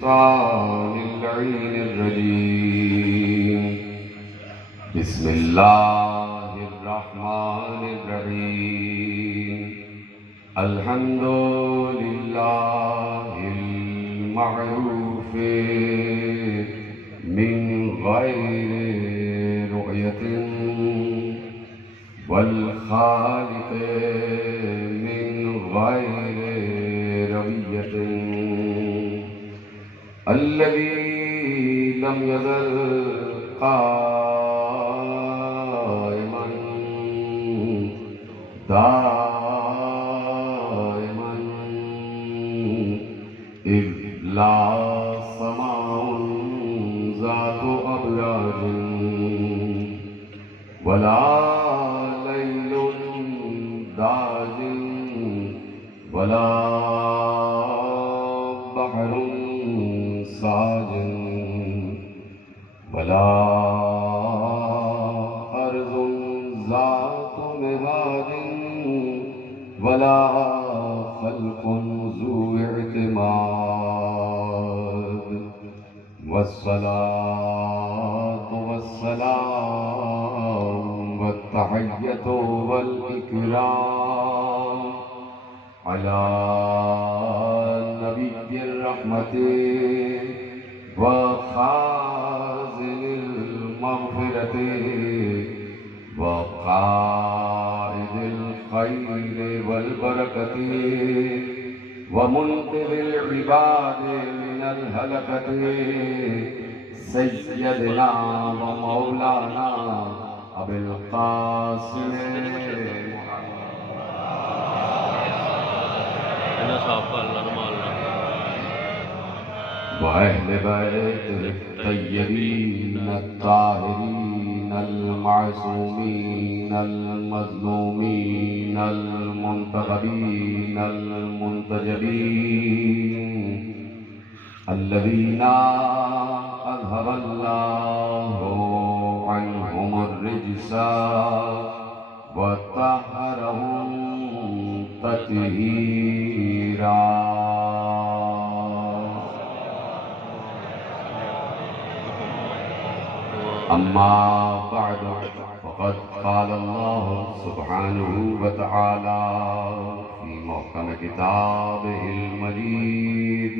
الشيطان اللعين الرجيم. بسم الله الرحمن الرحيم. الحمد لله المعروف من غير رؤية والخالق من غير روية الذي لم يزل قائما دائما إذ لا سماء ذات أبراج ولا ليل داج ولا بحر ساج ولا أرض ذات مهاد ولا خلق ذو اعتماد والصلاة والسلام والتحية والإكرام على نبي الرحمة وخازن المغفرة وقائد الخير والبركة ومنقذ العباد من الهلكة سيدنا ومولانا أبي القاسم وأهل بيته الطيبين الطاهرين المعصومين المظلومين المنتخبين المنتجبين الذين أذهب الله عنهم الرجس وطهرهم تطهيرا. أما بعد فقد قال الله سبحانه وتعالى في محكم كتابه المجيد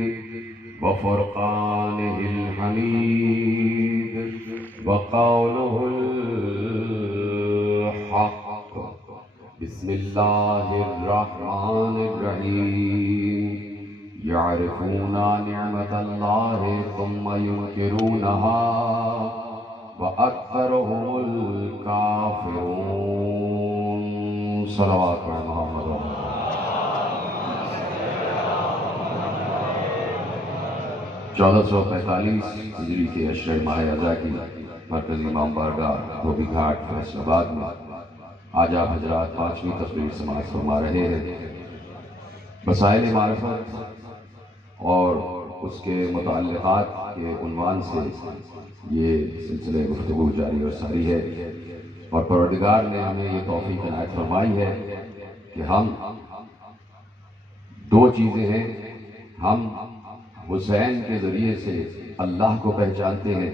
وفرقانه الحميد وقوله الحق. بسم الله الرحمن الرحيم. يعرفون نعمة الله ثم ينكرونها وأكثرهم الكافرون. صلوات محمد. 1445 ہجری کے اشرِ ماہ رضا کی مرکزی امام بارگاہ دھوبی گھاٹ فیصل آباد میں آج آپ حضرات 5ویں تقریر سماعت فرما رہے ہیں. مسائل معرفت اور اس کے متعلقات کے عنوان سے یہ سلسلہ گفتگو جاری اور ساری ہے، اور پروردگار نے ہمیں یہ توفیق عنایت فرمائی ہے کہ ہم دو چیزیں ہیں. ہم حسین کے ذریعے سے اللہ کو پہچانتے ہیں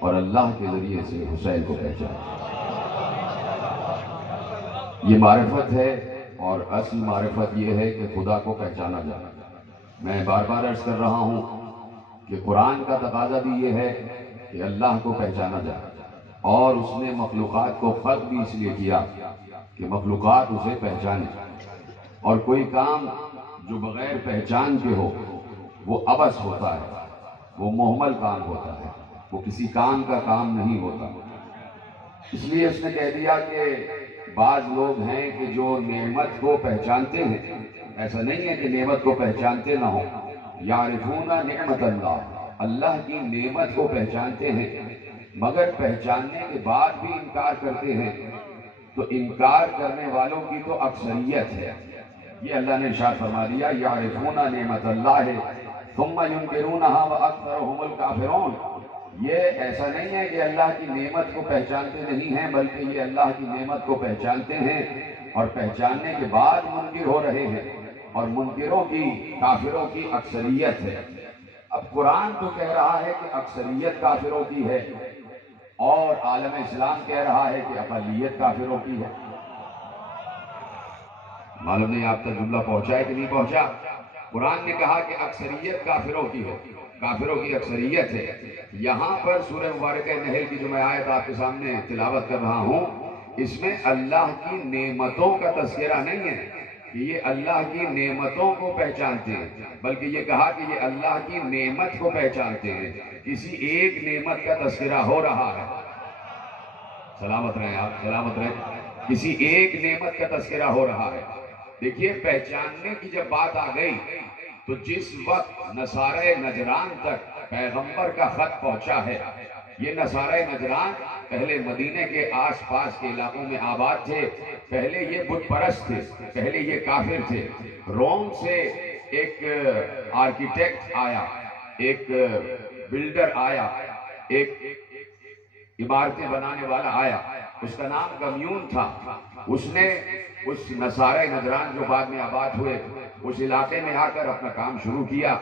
اور اللہ کے ذریعے سے حسین کو پہچانتے ہیں. یہ معرفت ہے، اور اصل معرفت یہ ہے کہ خدا کو پہچانا جائے. میں بار بار عرض کر رہا ہوں کہ قرآن کا تقاضا بھی یہ ہے کہ اللہ کو پہچانا جائے، اور اس نے مخلوقات کو خلق بھی اس لیے کیا کہ مخلوقات اسے پہچانے. اور کوئی کام جو بغیر پہچان کے ہو وہ عبث ہوتا ہے، وہ مہمل کام ہوتا ہے، وہ کسی کام کا کام نہیں ہوتا. اس لیے اس نے کہہ دیا کہ بعض لوگ ہیں کہ جو نعمت کو پہچانتے ہیں. ایسا نہیں ہے کہ نعمت کو پہچانتے نہ ہوں. یعرفون نعمت اللہ، اللہ کی نعمت کو پہچانتے ہیں، مگر پہچاننے کے بعد بھی انکار کرتے ہیں. تو انکار کرنے والوں کی تو اکثریت ہے. یہ اللہ نے ارشاد فرما دیا یعرفون نعمت اللہ ثم ينکرونها واکثرهم الکافرون. یہ ایسا نہیں ہے کہ اللہ کی نعمت کو پہچانتے نہیں ہیں، بلکہ یہ اللہ کی نعمت کو پہچانتے ہیں اور پہچاننے کے بعد منکر ہو رہے ہیں، اور منکروں کی، کافروں کی اکثریت ہے. اب قرآن تو کہہ رہا ہے کہ اکثریت کافروں کی ہے، اور عالم اسلام کہہ رہا ہے کہ اقلیت کافروں کی ہے۔ معلوم نہیں آپ تک جملہ پہنچا ہے کہ نہیں پہنچا؟ قرآن نے کہا کہ اکثریت کافروں کی ہے، کافروں کی اکثریت ہے۔ یہاں پر سورہ مبارکہ نحل کی جو میں آیت آپ کے سامنے تلاوت کر رہا ہوں، اس میں اللہ کی نعمتوں کا تذکرہ نہیں ہے کہ یہ اللہ کی نعمتوں کو پہچانتے ہیں، بلکہ یہ کہا کہ یہ اللہ کی نعمت کو پہچانتے ہیں۔ کسی ایک نعمت کا تذکرہ ہو رہا ہے، سلامت رہیں آپ، سلامت رہیں، کسی ایک نعمت کا تذکرہ ہو رہا ہے۔ دیکھیے پہچاننے کی جب بات آ گئی تو جس وقت نصارہ نجران تک پیغمبر کا خط پہنچا ہے، یہ نصارہ نجران پہلے مدینے کے آس پاس کے علاقوں میں آباد تھے، پہلے یہ بت پرست تھے، پہلے یہ کافر تھے۔ روم سے ایک آرکیٹیکٹ آیا، ایک بلڈر آیا، ایک عمارتیں بنانے والا آیا، اس کا نام گمیون تھا۔ اس نے اس نصارہ نجران جو بعد میں آباد ہوئے اس علاقے میں آ کر اپنا کام شروع کیا۔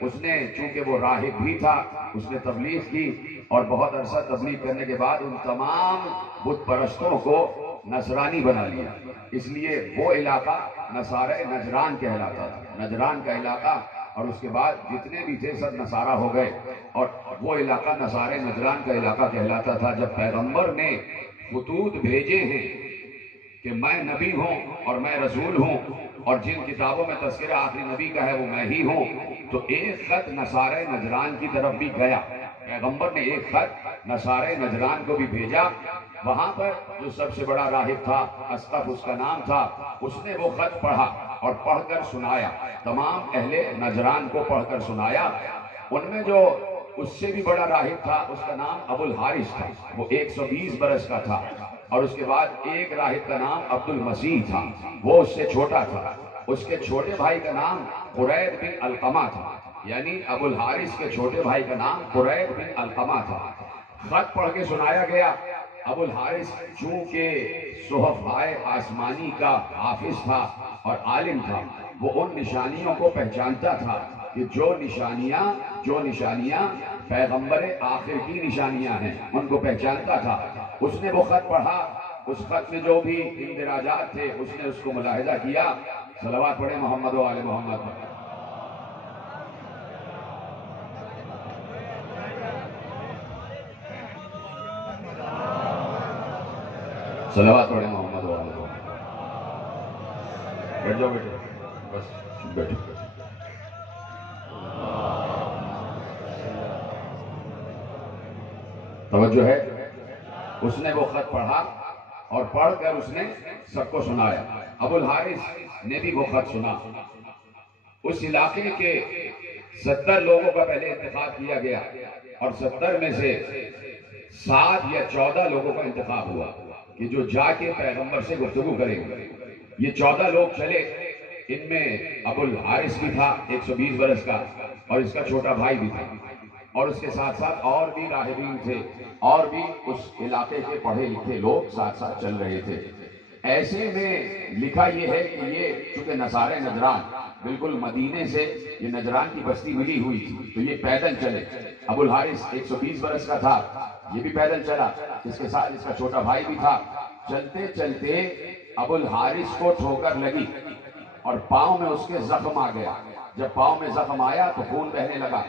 اس نے چونکہ وہ راہب بھی تھا، اس نے تبلیغ کی، اور بہت عرصہ تبلیغ کرنے کے بعد ان تمام بت پرستوں کو نصرانی بنا لیا۔ اس لیے وہ علاقہ نصارہ نجران کہلاتا تھا، نجران کا علاقہ، اور اس کے بعد جتنے بھی تھے سب نصارہ ہو گئے، اور وہ علاقہ نصارہ نجران کا علاقہ کہلاتا تھا۔ جب پیغمبر نے خطوط بھیجے ہیں کہ میں نبی ہوں اور میں رسول ہوں، اور جن کتابوں میں تذکرہ آخری نبی کا ہے وہ میں ہی ہوں، تو ایک خط نصارہ نجران کی طرف بھی گیا۔ پیغمبر نے ایک خط نصارہ نجران کو بھی بھیجا۔ وہاں پر جو سب سے بڑا راہب تھا، اسقف اس کا نام تھا، اس نے وہ خط پڑھا اور پڑھ کر سنایا، تمام اہل نجران کو پڑھ کر سنایا۔ ان میں جو اس سے بھی بڑا راہب تھا اس کا نام ابو الحارث تھا، وہ 120 برس کا تھا، اور اس کے بعد ایک راہب کا نام عبد المسیح تھا، وہ اس سے چھوٹا تھا۔ اس کے چھوٹے بھائی کا نام قرید بن علقمہ تھا، یعنی ابو الحارث کے چھوٹے بھائی کا نام قرید بن علقمہ تھا۔ خط پڑھ کے سنایا گیا۔ ابو الحارث چونکہ صحف آسمانی کا حافظ تھا اور عالم تھا، وہ ان نشانیوں کو پہچانتا تھا کہ جو نشانیاں پیغمبر آخر کی نشانیاں ہیں، ان کو پہچانتا تھا۔ اس نے وہ خط پڑھا، اس خط میں جو بھی اندراجات تھے اس نے اس کو ملاحظہ کیا۔ صلوات پڑھیں محمد و آل محمد پر۔ صلوات پڑھیں محمد و آل محمد۔ بیٹھ جاؤ بیٹے، بس بیٹھو۔ توجہ ہے؟ اس نے وہ خط پڑھا اور پڑھ کر اس نے سب کو سنایا۔ ابو الحارث نے بھی وہ خط سنا۔ اس علاقے کے 70 لوگوں کا پہلے انتخاب کیا گیا، اور 70 میں سے 7 یا 14 لوگوں کا انتخاب ہوا کہ جو جا کے پیغمبر سے گفتگو کریں گے۔ یہ 14 لوگ چلے، ان میں ابو الحارث بھی تھا 120 برس کا، اور اس کا چھوٹا بھائی بھی تھا، اور اس کے ساتھ ساتھ اور بھی راہبین تھے، اور بھی اس علاقے کے پڑھے لکھے لوگ ساتھ ساتھ چل رہے تھے۔ ایسے میں لکھا یہ ہے کہ یہ چونکہ نصارہ نجران بالکل مدینے سے یہ نجران کی بستی ملی ہوئی تھی، تو یہ پیدل چلے۔ ابو الحارث 120 برس کا تھا، یہ بھی پیدل چلا، اس کے ساتھ اس کا چھوٹا بھائی بھی تھا۔ چلتے چلتے ابو الحارث کو ٹھوکر لگی اور پاؤں میں اس کے زخم آ گیا۔ جب پاؤں میں زخم آیا تو خون بہنے لگا۔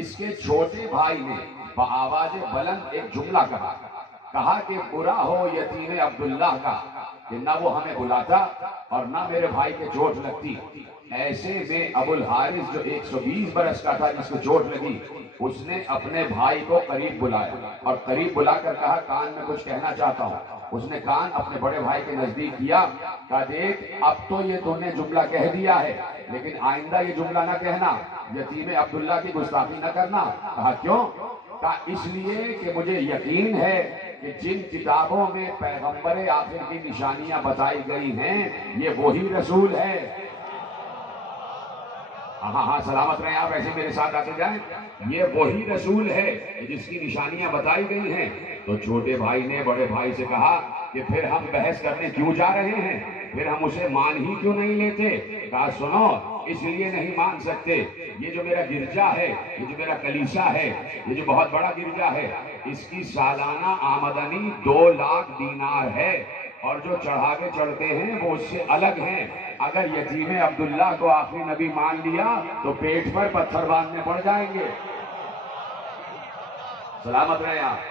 اس کے چھوٹے بھائی نے بآواز بلند ایک جملہ کہا کہ برا ہو یتیم عبداللہ کا کہ نہ وہ ہمیں بلاتا اور نہ میرے بھائی کے چوٹ لگتی۔ ایسے میں ابو الحارث جو 120 برس کا تھا جس کو چوٹ لگی، اس نے اپنے بھائی کو قریب بلایا اور قریب بلا کر کہا کان میں کچھ کہنا چاہتا ہوں۔ اس نے کان اپنے بڑے بھائی کے نزدیک کیا، کہا دیکھ اب تو یہ تو نے جملہ کہہ دیا ہے، لیکن آئندہ یہ جملہ نہ کہنا، یتیم عبداللہ کی گستاخی نہ کرنا۔ کہا کیوں؟ کہا اس لیے کہ مجھے یقین ہے کہ جن کتابوں میں پیغمبر آخر کی نشانیاں بتائی گئی ہیں یہ وہی رسول ہے۔ ہاں سلامت رہیں آپ، ایسے میرے ساتھ آتے جائیں۔ یہ وہی رسول ہے جس کی نشانیاں بتائی گئی ہیں۔ تو چھوٹے بھائی نے بڑے بھائی سے کہا کہ پھر ہم بحث کرنے کیوں جا رہے ہیں، پھر ہم اسے مان ہی کیوں نہیں لیتے۔ کہا سنو، اس لیے نہیں مان سکتے یہ جو میرا گرجا ہے، یہ جو میرا کلیسا ہے، یہ جو بہت بڑا گرجا ہے، اس کی سالانہ آمدنی 2 لاکھ دینار ہے، اور جو چڑھاوے چڑھتے ہیں وہ اس سے الگ ہیں۔ اگر یتیم عبداللہ کو آخری نبی مان لیا تو پیٹ پر پتھر باندھنے پڑ جائیں گے۔ سلامت رہے آپ۔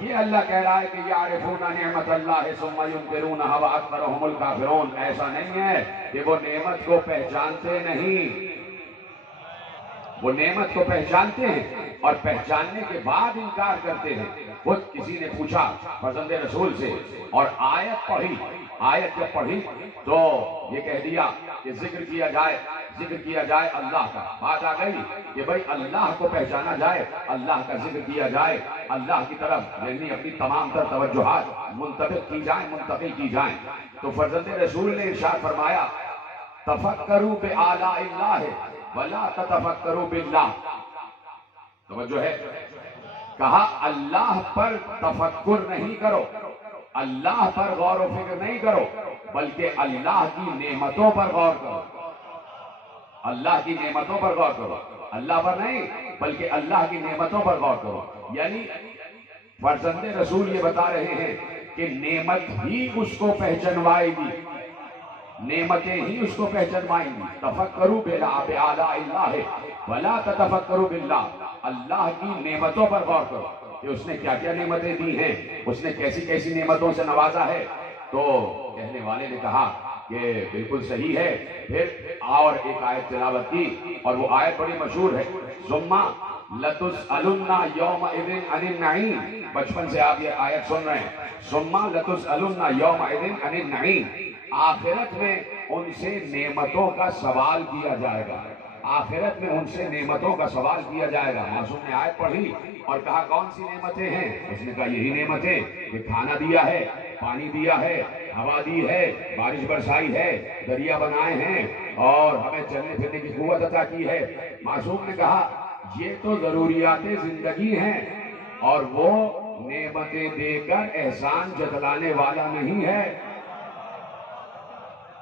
یہ اللہ کہہ رہا ہے کہ یعرفون نعمت اللہ ثم ینکرونها واکثرهم الکافرون۔ ایسا نہیں ہے کہ وہ نعمت کو پہچانتے نہیں، وہ نعمت کو پہچانتے ہیں اور پہچاننے کے بعد انکار کرتے ہیں۔ خود کسی نے پوچھا فرزند رسول سے اور آیت پڑھی، آیت جب پڑھی تو یہ کہہ دیا کہ ذکر کیا جائے اللہ کا۔ بات آ گئی کہ بھئی اللہ کو پہچانا جائے، اللہ کا ذکر کیا جائے، اللہ کی طرف یعنی اپنی تمام تر توجہات منتقل کی جائیں۔ تو فرزند رسول نے ارشاد فرمایا تفکروا بآلاء اللہ ولا تتفکروا باللہ۔ توجہ ہے، کہا اللہ پر تفکر نہیں کرو، اللہ پر غور و فکر نہیں کرو، بلکہ اللہ کی نعمتوں پر غور کرو، اللہ کی نعمتوں پر غور کرو، اللہ پر نہیں بلکہ اللہ کی نعمتوں پر غور کرو۔ یعنی فرزند رسول یہ بتا رہے ہیں کہ نعمت ہی اس کو پہچنوائے گی، نعمتیں ہی اس کو پہچنوائیں گی۔ تفکروا بآلاء اللہ ولا تتفکروا باللہ، اللہ کی نعمتوں پر غور کرو کہ اس نے کیا کیا نعمتیں دی ہیں، اس نے کیسی کیسی نعمتوں سے نوازا ہے۔ تو کہنے والے نے کہا کہ بالکل صحیح ہے، پھر اور ایک آیت تلاوت کی اور وہ آیت بڑی مشہور ہے، ثم لتسألن یومئذ عن النعیم۔ بچپن سے آپ یہ آیت سن رہے ہیں، ثم لتسألن یومئذ عن النعیم۔ آخرت میں ان سے نعمتوں کا سوال کیا جائے گا، آخرت میں ان سے نعمتوں کا سوال کیا جائے گا۔ معصوم نے آیت پڑھی اور کہا کون سی نعمتیں ہیں؟ اس نے کہا یہی نعمتیں کہ کھانا دیا ہے، پانی دیا ہے، ہوا دی ہے، بارش برسائی ہے، دریا بنائے ہیں اور ہمیں چلنے پھرنے کی قوت عطا کی ہے۔ معصوم نے کہا یہ تو ضروریات زندگی ہیں اور وہ نعمتیں دے کر احسان جتلانے والا نہیں ہے،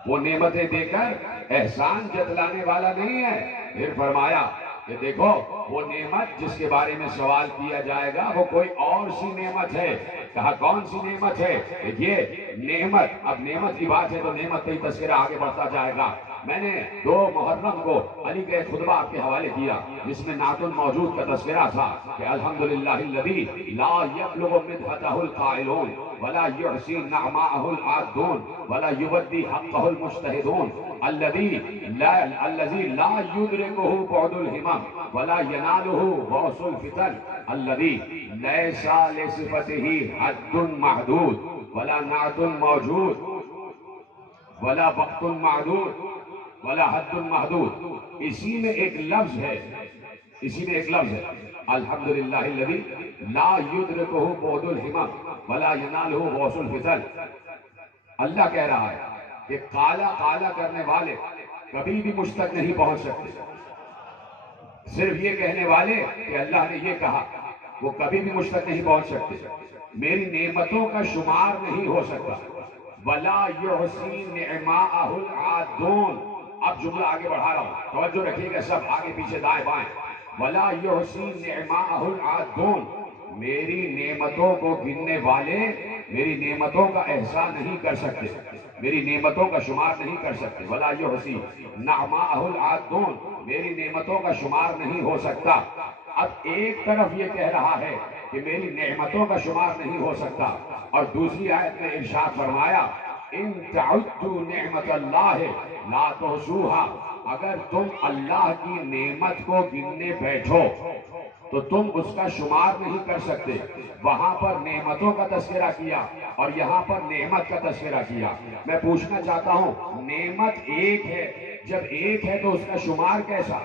وہ نعمتیں دے کر احسان جتلانے والا نہیں ہے۔ پھر فرمایا کہ دیکھو وہ نعمت جس کے بارے میں سوال کیا جائے گا وہ کوئی اور سی نعمت ہے۔ کہا کون سی نعمت ہے؟ یہ نعمت، اب نعمت کی بات ہے تو نعمت کا ہی تذکرہ آگے بڑھتا جائے گا۔ میں نے 2 محرم کو علی کا ایک خطبہ آپ کے حوالے کیا جس میں نعت الموجود کا تذکرہ تھا کہ الحمدللہ الذی لا یبلغ مدحتہ القائلون ولا یحصی نعماءہ العادون ولا یودی حقہ المجتہدون الذی لا یدرکہ بعد الہمم ولا ینالہ غوث الفتن الذی لیس لصفتہ حد محدود ولا نعت موجود ولا وقت معدود ولا حد محدود۔ اسی میں ایک لفظ ہے، اسی میں ایک لفظ ہے الحمدللہ الذی لا یدرکہ بعد الہمم ولا ینالہ غوث الفتن۔ اللہ کہہ رہا ہے کہ قالا کرنے والے کبھی بھی مجھ تک نہیں پہنچ سکتے، صرف یہ کہنے والے کہ اللہ نے یہ کہا وہ کبھی بھی مجھ تک نہیں پہنچ سکتے، میری نعمتوں کا شمار نہیں ہو سکتا۔ وَلَا يُحْصِي نِعْمَاءَهُ الْعَادُونَ۔ اب جملہ آگے بڑھا رہا ہوں، توجہ رکھیے گا سب، آگے پیچھے دائیں بائیں۔ وَلَا يُحْصِي نِعْمَاءَهُ الْعَادُونَ، میری نعمتوں کو گننے والے میری نعمتوں کا احسان نہیں کر سکتے، میری نعمتوں کا شمار نہیں کر سکتے۔ وَلَا يُحْصِي نِعْمَاءَهُ الْعَادُونَ، میری نعمتوں کا شمار نہیں ہو سکتا۔ اب ایک طرف یہ کہہ رہا ہے کہ میری نعمتوں کا شمار نہیں ہو سکتا، اور دوسری آیت میں ارشاد فرمایا ان تعدوا نعمت اللہ لا تحصوها، اگر تم اللہ کی نعمت کو گننے بیٹھو تو تم اس کا شمار نہیں کر سکتے۔ وہاں پر نعمتوں کا تذکرہ کیا اور یہاں پر نعمت کا تذکرہ کیا۔ میں پوچھنا چاہتا ہوں نعمت ایک ہے، جب ایک ہے تو اس کا شمار کیسا؟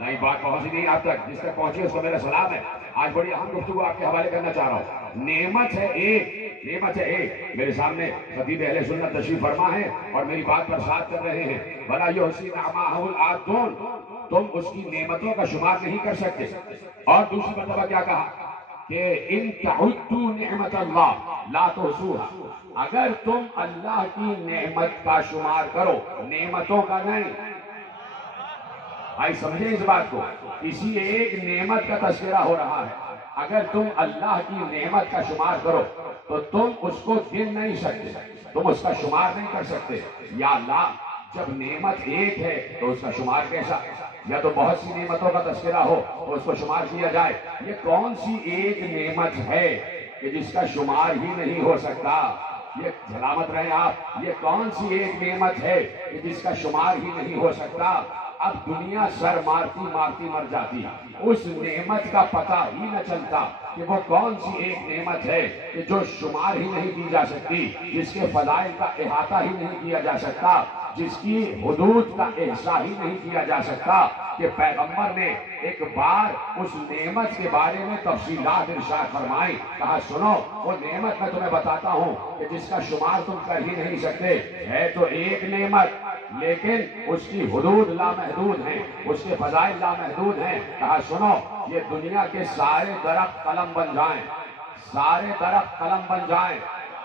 نہیں، بات پہنچی نہیں آپ تک، جس تک پہنچی اس کو میرا سلام ہے۔ آج بڑی اہم گفتگو آپ کے حوالے کرنا چاہ رہا ہوں۔ نعمت ہے ایک، نعمت ہے ایک۔ میرے سامنے خطیب اہل سنت تشریف فرما ہے اور میری بات پر ساتھ کر رہے ہیں۔ وَلَا يُحْصِي نِعْمَاءَهُ الْعَادُونَ، تم اس کی نعمتوں کا شمار نہیں کر سکتے۔ اور دوسری مرتبہ کیا کہا کہ ان تعدوا نعمت اللہ لا تحصوها، اگر تم اللہ کی نعمت کا شمار کرو، نعمتوں کا نہیں، بھائی سمجھیں اس بات کو، کسی ایک نعمت کا تذکرہ ہو رہا ہے، اگر تم اللہ کی نعمت کا شمار کرو تو تم اس کو گن نہیں سکتے، تم اس کا شمار نہیں کر سکتے. یا اللہ جب نعمت ایک ہے تو اس کا شمار کیسا؟ یا تو بہت سی نعمتوں کا تذکرہ ہو تو اس کو شمار کیا جائے. یہ کون سی ایک نعمت ہے کہ جس کا شمار ہی نہیں ہو سکتا؟ یہ سلامت رہیں آپ، یہ کون سی ایک نعمت ہے کہ جس کا شمار ہی نہیں ہو سکتا؟ اب دنیا سر مارتی مارتی مر جاتی، اس نعمت کا پتہ ہی نہ چلتا کہ وہ کون سی ایک نعمت ہے کہ جو شمار ہی نہیں کی جا سکتی، جس کے فضائل کا احاطہ ہی نہیں کیا جا سکتا، جس کی حدود کا احصاء ہی نہیں کیا جا سکتا. کہ پیغمبر نے ایک بار اس نعمت کے بارے میں تفصیلات ارشاد فرمائی، کہا سنو وہ نعمت میں تمہیں بتاتا ہوں کہ جس کا شمار تم کر ہی نہیں سکتے. ہے تو ایک نعمت لیکن اس کی حدود لامحدود ہیں، اس کے فضائل لامحدود ہیں. کہا سنو یہ دنیا کے سارے درخت قلم بن جائیں، سارے درخت قلم بن جائیں،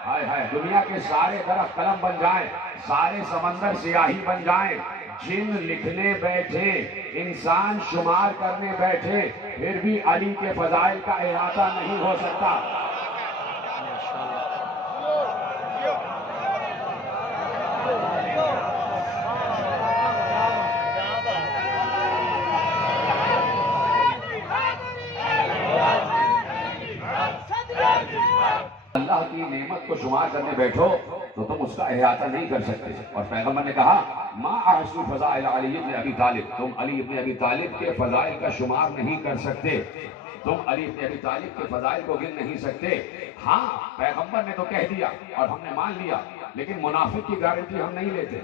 ہائے ہائے، دنیا کے سارے درخت قلم بن جائیں، سارے سمندر سیاہی بن جائیں، جن لکھنے بیٹھے، انسان شمار کرنے بیٹھے، پھر بھی علی کے فضائل کا احاطہ نہیں ہو سکتا. اللہ کی نعمت کو شمار کرنے بیٹھو تو تم اس کا احاطہ نہیں کر سکتے. اور پیغمبر نے کہا ما احصی فضائل علی ابن ابی طالب، تم علی ابن ابی طالب کے فضائل کا شمار نہیں کر سکتے، تم علی ابن ابی طالب کے فضائل کو گن نہیں سکتے. ہاں پیغمبر نے تو کہہ دیا اور ہم نے مان لیا، لیکن منافق کی گارنٹی ہم نہیں لیتے،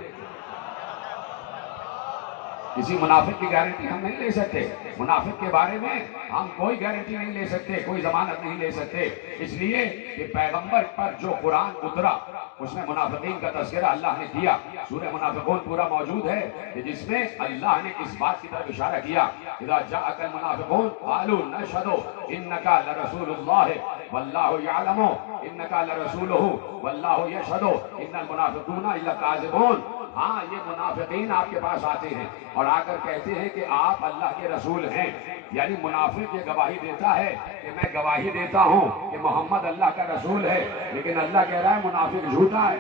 کسی منافق کی گارنٹی ہم نہیں لے سکتے. منافق کے بارے میں ہم کوئی گارنٹی نہیں لے سکتے، کوئی ضمانت نہیں لے سکتے، اس لیے کہ پیغمبر پر جو قرآن اترا اس میں منافقین کا تذکرہ اللہ نے کیا. سورہ منافقون پورا موجود ہے کہ جس میں اللہ نے اس بات کی طرف اشارہ کیا اذا جاءک المنافقون قالوا نشهد انک لرسول اللہ واللہ یعلم انک لرسولہ واللہ یشہد ان المنافقون لکاذبون. ہاں یہ منافقین آپ کے پاس آتے ہیں اور آ کر کہتے ہیں کہ آپ اللہ کے رسول ہیں، یعنی منافق یہ گواہی دیتا ہے کہ میں گواہی دیتا ہوں کہ محمد اللہ کا رسول ہے، لیکن اللہ کہہ رہا ہے منافق جھوٹا ہے.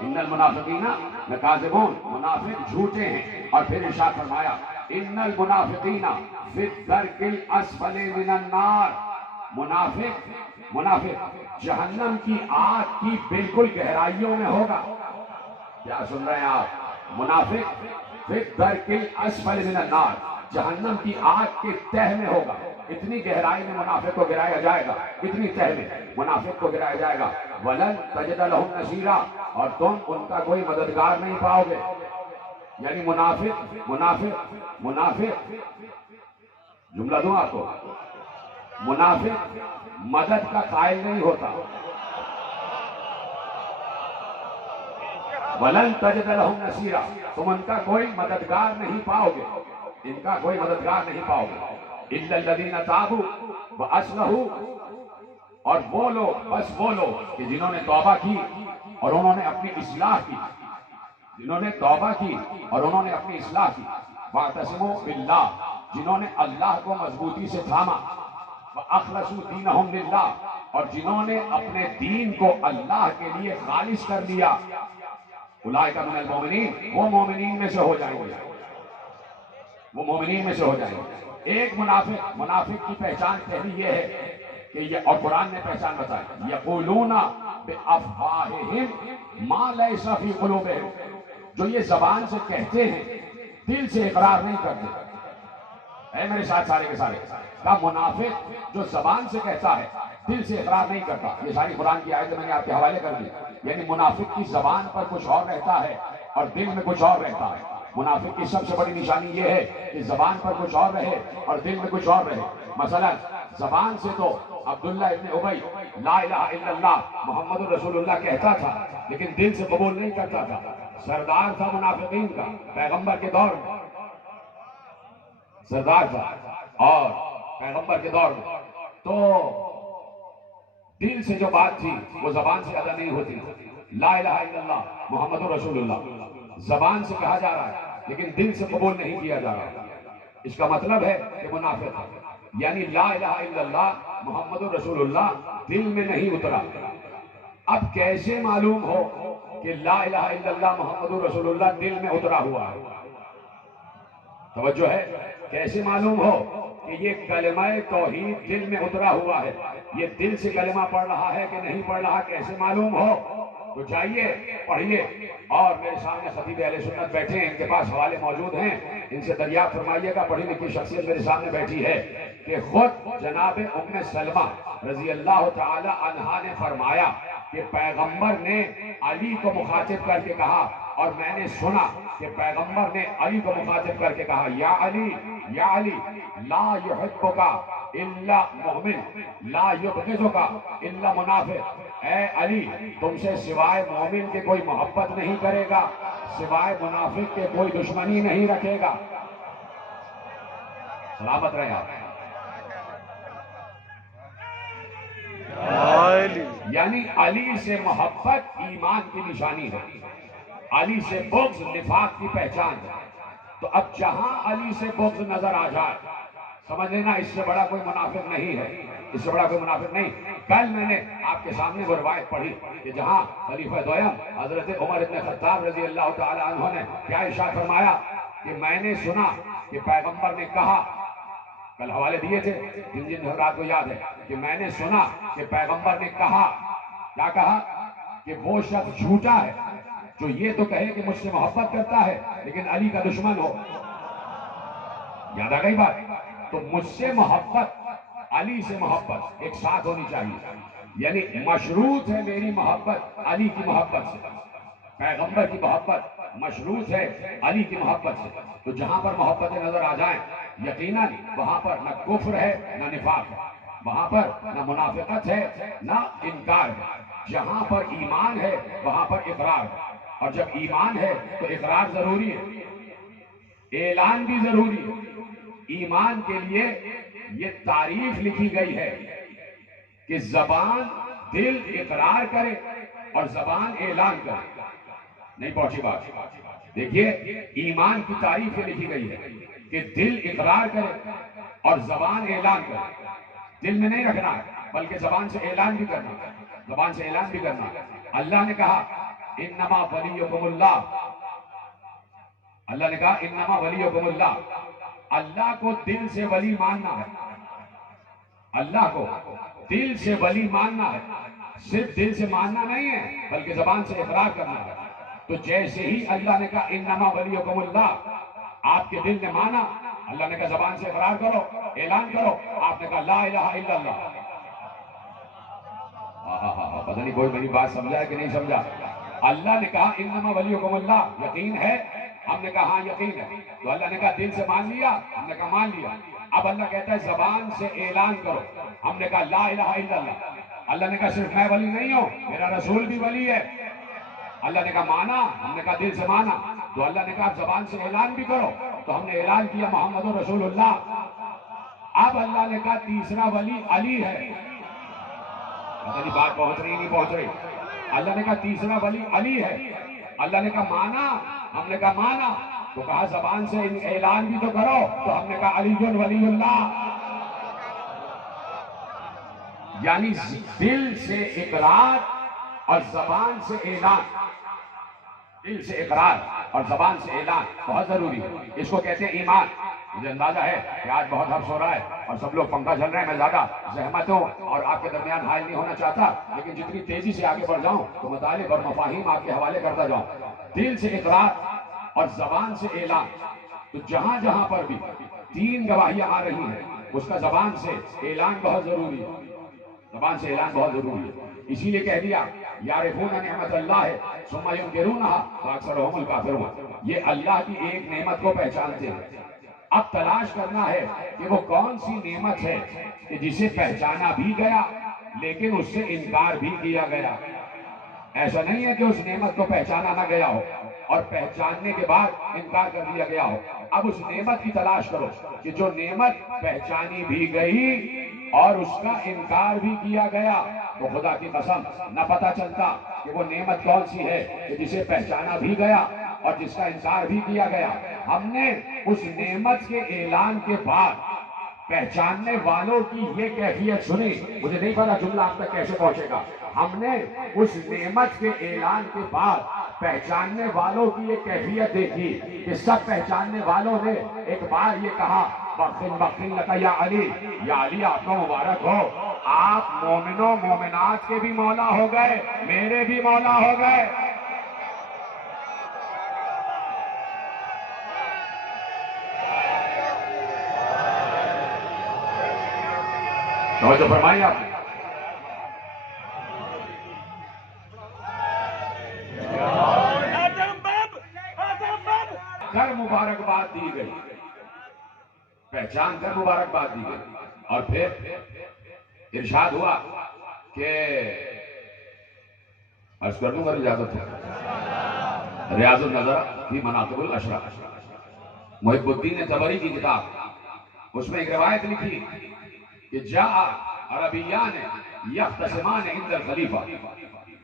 ان المنافقین لکاذبون، منافق جھوٹے ہیں. اور پھر ارشاد فرمایا ان المنافقین فی الدرک الاسفل من النار، منافق جہنم کی آگ کی بالکل گہرائیوں میں ہوگا. کیا سن رہے ہیں آپ؟ منافق فی الدرک الاسفل من النار، جہنم کی آگ کے تہہ میں ہوگا. اتنی گہرائی میں منافق کو گرایا جائے گا، اتنی تہہ میں منافق کو گرایا جائے گا. وَلَن تَجِدَ لَهُمْ نَصِيرًا، اور تم ان کا کوئی مددگار نہیں پاؤ گے. یعنی منافق جملہ دوں آپ کو، منافق مدد کا قائل نہیں ہوتا. وَلَن تَجِدَ لَهُمْ نَصِيرًا، تم ان کا کوئی مددگار نہیں پاؤ گے، ان کا کوئی مددگار نہیں پاؤ گے. إِلَّا الَّذِينَ تَابُوا وَأَصْلَحُوا، اور وہ لوگ، بس وہ لوگ کہ جنہوں نے توبہ کی اور انہوں نے اپنی اصلاح کی، جنہوں نے توبہ کی اور انہوں نے اپنی اصلاح کی. وَاعْتَصِمُوا بِاللَّهِ، جنہوں نے اللہ کو مضبوطی سے تھاما. وَأَخْلَصُوا دِينَهُمْ لِلَّهِ، اور جنہوں نے اپنے دین کو اللہ کے لیے خالص کر لیا. اولئک من المؤمنین، وہ مومنین میں سے ہو جائیں گے، وہ مومنین میں سے ہو جائیں گے. ایک منافق کی پہچان پہلی یہ ہے کہ یہ، اور قرآن نے پہچان بتائی، یقولون بافواہہم ما لیس فی قلوبہم، جو یہ زبان سے کہتے ہیں دل سے اقرار نہیں کرتے. اے میرے ساتھ سارے کے سارے کا منافق جو زبان سے کہتا ہے دل سے اقرار نہیں کرتا. یہ ساری قرآن کی آیتیں میں نے آپ کے حوالے کر دی. یعنی منافق کی زبان پر کچھ اور رہتا ہے اور دل میں کچھ اور رہتا ہے. منافق کی سب سے بڑی نشانی یہ ہے کہ زبان پر کچھ اور رہے اور دل میں کچھ اور رہے. مثلا زبان سے تو عبداللہ ابن ابی لا الہ الا اللہ محمد رسول اللہ کہتا تھا، لیکن دل سے قبول نہیں کرتا تھا. سردار تھا منافقین کا پیغمبر کے دور میں، سردار تھا. اور پیغمبر کے دور میں، تو دل سے جو بات تھی وہ زبان سے ادا نہیں ہوتی. لا الہ الا اللہ محمد رسول اللہ زبان سے کہا جا رہا ہے لیکن دل سے قبول نہیں کیا جا رہا. اس کا مطلب ہے کہ منافق ہے. یعنی لا الہ الا اللہ محمد رسول اللہ دل میں نہیں اترا. اب کیسے معلوم ہو کہ لا الہ الا اللہ محمد رسول اللہ دل میں اترا ہوا ہے؟ توجہ ہے. کیسے معلوم ہو کہ یہ کلمہ توحید دل میں اترا ہوا ہے؟ یہ دل سے کلمہ پڑھ رہا ہے کہ نہیں پڑھ رہا؟ کیسے معلوم ہو؟ تو جائیے پڑھیے. اور میرے سامنے خطیب اہل سنت بیٹھے ہیں، ان کے پاس حوالے موجود ہیں، ان سے دریافت فرمائیے گا. پڑھی لکھی شخصیت میرے سامنے بیٹھی ہے کہ خود جناب ام سلمہ رضی اللہ تعالی عنہا نے فرمایا کہ پیغمبر نے علی کو مخاطب کر کے کہا، اور میں نے سنا کہ پیغمبر نے علی کو مخاطب کر کے کہا، یا علی یا علی لا یحبک الا مومن لا یبغضک الا منافق. اے علی تم سے سوائے مومن کے کوئی محبت نہیں کرے گا، سوائے منافق کے کوئی دشمنی نہیں رکھے گا. سلامت رہے آپ. یعنی علی سے محبت ایمان کی نشانی ہے، علی سے بغض نفاق کی پہچان ہے. تو اب جہاں علی سے بغض نظر آ جائے سمجھ لینا اس سے بڑا کوئی منافق نہیں ہے، اس سے بڑا کوئی منافق نہیں. کل میں نے آپ کے سامنے وہ روایت پڑھی کہ جہاں خلیفہ دویم حضرت عمر بن خطاب رضی اللہ تعالی عنہ نے کیا ارشاد فرمایا کہ میں نے سنا کہ پیغمبر نے کہا، کل حوالے دیے تھے جن حضرات کو یاد ہے، کہ میں نے سنا کہ پیغمبر نے کہا، کیا کہا؟ کہ وہ شخص جھوٹا ہے جو یہ تو کہے کہ مجھ سے محبت کرتا ہے لیکن علی کا دشمن ہو. یاد آ گئی بات؟ تو مجھ سے محبت، علی سے محبت ایک ساتھ ہونی چاہیے. یعنی مشروط ہے میری محبت علی کی محبت سے، پیغمبر کی محبت مشروط ہے علی کی محبت سے. تو جہاں پر محبتیں نظر آ جائیں یقیناً وہاں پر نہ کفر ہے نہ نفاق ہے، وہاں پر نہ منافقت ہے نہ انکار ہے. جہاں پر ایمان ہے وہاں پر اقرار ہے، اور جب ایمان ہے تو اقرار ضروری ہے، اعلان بھی ضروری ہے. ایمان کے لیے یہ تعریف لکھی گئی ہے کہ زبان دل اقرار کرے اور زبان اعلان کرے. نہیں پہنچی بات؟ دیکھیے ایمان کی تعریف یہ لکھی گئی ہے کہ دل اقرار کرے اور زبان اعلان کرے. دل میں نہیں رکھنا ہے بلکہ زبان سے اعلان بھی کرنا ہے، زبان سے اعلان بھی کرنا ہے. اللہ نے کہا انما ولیکم اللہ، اللہ نے کہا انما ولیکم اللہ. اللہ کو دل سے ولی ماننا ہے، اللہ کو دل سے ولی ماننا ہے. صرف دل سے ماننا نہیں ہے بلکہ زبان سے اقرار کرنا ہے. تو جیسے ہی اللہ نے کہا انما ولیکم اللہ، آپ کے دل نے مانا، اللہ نے کہا زبان سے اقرار کرو، اعلان کرو. آپ نے کہا لا الہ الا اللہ. پتہ نہیں کوئی میری بات سمجھا ہے کہ نہیں سمجھا؟ اللہ نے کہا انما ولیکم اللہ، یقین ہے؟ ہم نے کہا ہاں یقین ہے. تو اللہ نے کہا دل سے مان لیا؟ ہم نے کہا مان لیا. اب اللہ کہتا ہے زبان سے اعلان کرو. ہم نے کہا لا الہ الا اللہ. اللہ نے کہا صرف میں ولی نہیں ہوں، میرا رسول بھی ولی ہے. اللہ نے کہا مانا؟ ہم نے کہا دل سے مانا. تو اللہ نے کہا زبان سے اعلان بھی کرو. تو ہم نے اعلان کیا محمد رسول اللہ. اب اللہ نے کہا تیسرا ولی علی ہے. پتہ نہیں بات پہنچ رہی نہیں پہنچ رہی؟ اللہ نے کہا تیسرا ولی علی ہے. اللہ نے کہا مانا؟ ہم نے کہا مانا. تو کہا زبان سے اعلان بھی تو کرو. تو ہم نے کہا علی ولی اللہ. یعنی دل سے اقرار اور زبان سے اعلان، دل سے اقرار اور زبان سے اعلان بہت ضروری ہے. اس کو کہتے ہیں ایمان. مجھے اندازہ ہے کہ آج بہت حرف ہو رہا ہے اور سب لوگ پنکھا چل رہے ہیں. میں زیادہ زحمت ہوں اور آپ کے درمیان حائل نہیں ہونا چاہتا، لیکن جتنی تیزی سے آگے بڑھ جاؤں تو مطالب اور مفاہیم آپ کے حوالے کرتا جاؤں. دل سے اقرار اور زبان سے اعلان. تو جہاں جہاں پر بھی تین گواہیاں آ رہی ہیں اس کا زبان سے اعلان بہت ضروری ہے، زبان سے اعلان بہت ضروری ہے. اسی لیے کہہ دیا یعرفون نعمت اللہ ثم ینکرونها فاکثرهم الکافرون. یہ اللہ کی ایک نعمت کو پہچانتے ہیں. اب تلاش کرنا ہے کہ وہ کون سی نعمت ہے کہ جسے پہچانا بھی گیا لیکن اس سے انکار بھی کیا گیا. ایسا نہیں ہے کہ اس نعمت کو پہچانا نہ گیا ہو اور پہچاننے کے بعد انکار کر دیا گیا ہو. اب اس نعمت کی تلاش کرو کہ جو نعمت پہچانی بھی گئی اور اس کا انکار بھی کیا گیا، تو خدا کی قسم نہ پتا چلتا کہ وہ نعمت کون سی ہے کہ جسے پہچانا بھی گیا اور جس کا انکار بھی کیا گیا۔ ہم نے اس نعمت کے اعلان کے بعد پہچاننے والوں کی یہ کیفیت سنی، مجھے نہیں پتا جملہ آپ تک کیسے پہنچے گا۔ ہم نے اس نعمت کے اعلان کے بعد پہچاننے والوں کی یہ کیفیت دیکھی کہ سب پہچاننے والوں نے ایک بار یہ کہا بخن بخن لکا یا علی، یا علی آپ کو مبارک ہو، آپ مومنوں مومنات کے بھی مولا ہو گئے، میرے بھی مولا ہو گئے۔ توجہ فرمائیے آپ نے۔ کر مبارکباد دی گئی، پہچان کر مبارکباد دی گئی، اور پھر ارشاد ہوا کہ عرض کر دوں گا اجازت ہے، ریاض النظر فی مناقب الاشرا، محب الدین طبری کی کتاب، اس میں ایک روایت لکھی کہ جاء عربیان یختصمان عند الخلیفہ،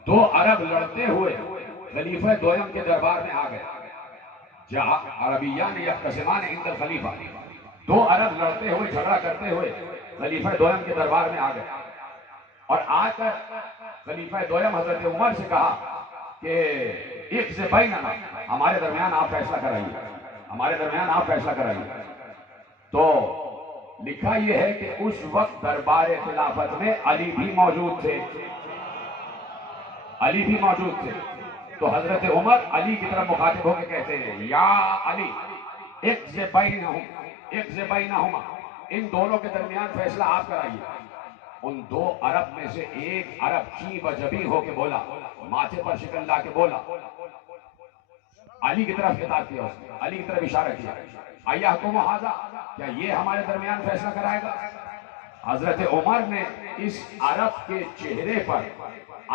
دو عرب لڑتے ہوئے خلیفہ دویم کے دربار میں آ گئے۔ جاء عربیان یختصمان عند الخلیفہ، دو عرب لڑتے ہوئے جھگڑا کرتے ہوئے خلیفہ دویم کے دربار میں آ گئے، اور آ کر خلیفہ دویم حضرت عمر سے کہا کہ اقض بیننا، ہمارے درمیان آپ فیصلہ کرائیے، ہمارے درمیان آپ فیصلہ کرائیے۔ تو لکھا یہ ہے کہ اس وقت دربار خلافت میں علی بھی موجود تھے، علی بھی موجود تھے۔ تو حضرت عمر علی کی طرف مخاطب ہو کے کہتے ہیں یا علی اقض بینہما، ان دونوں کے درمیان فیصلہ آپ کرائیے۔ ان دو عرب میں سے ایک عرب چی بجبی ہو کے بولا، ماتھے پر شکن لا کے بولا، علی کی طرف خطاب کیا، اس نے علی کی طرف اشارہ کیا، ایحکم ھذا، کیا یہ ہمارے درمیان فیصلہ کرائے گا؟ حضرت عمر نے اس عرب کے چہرے پر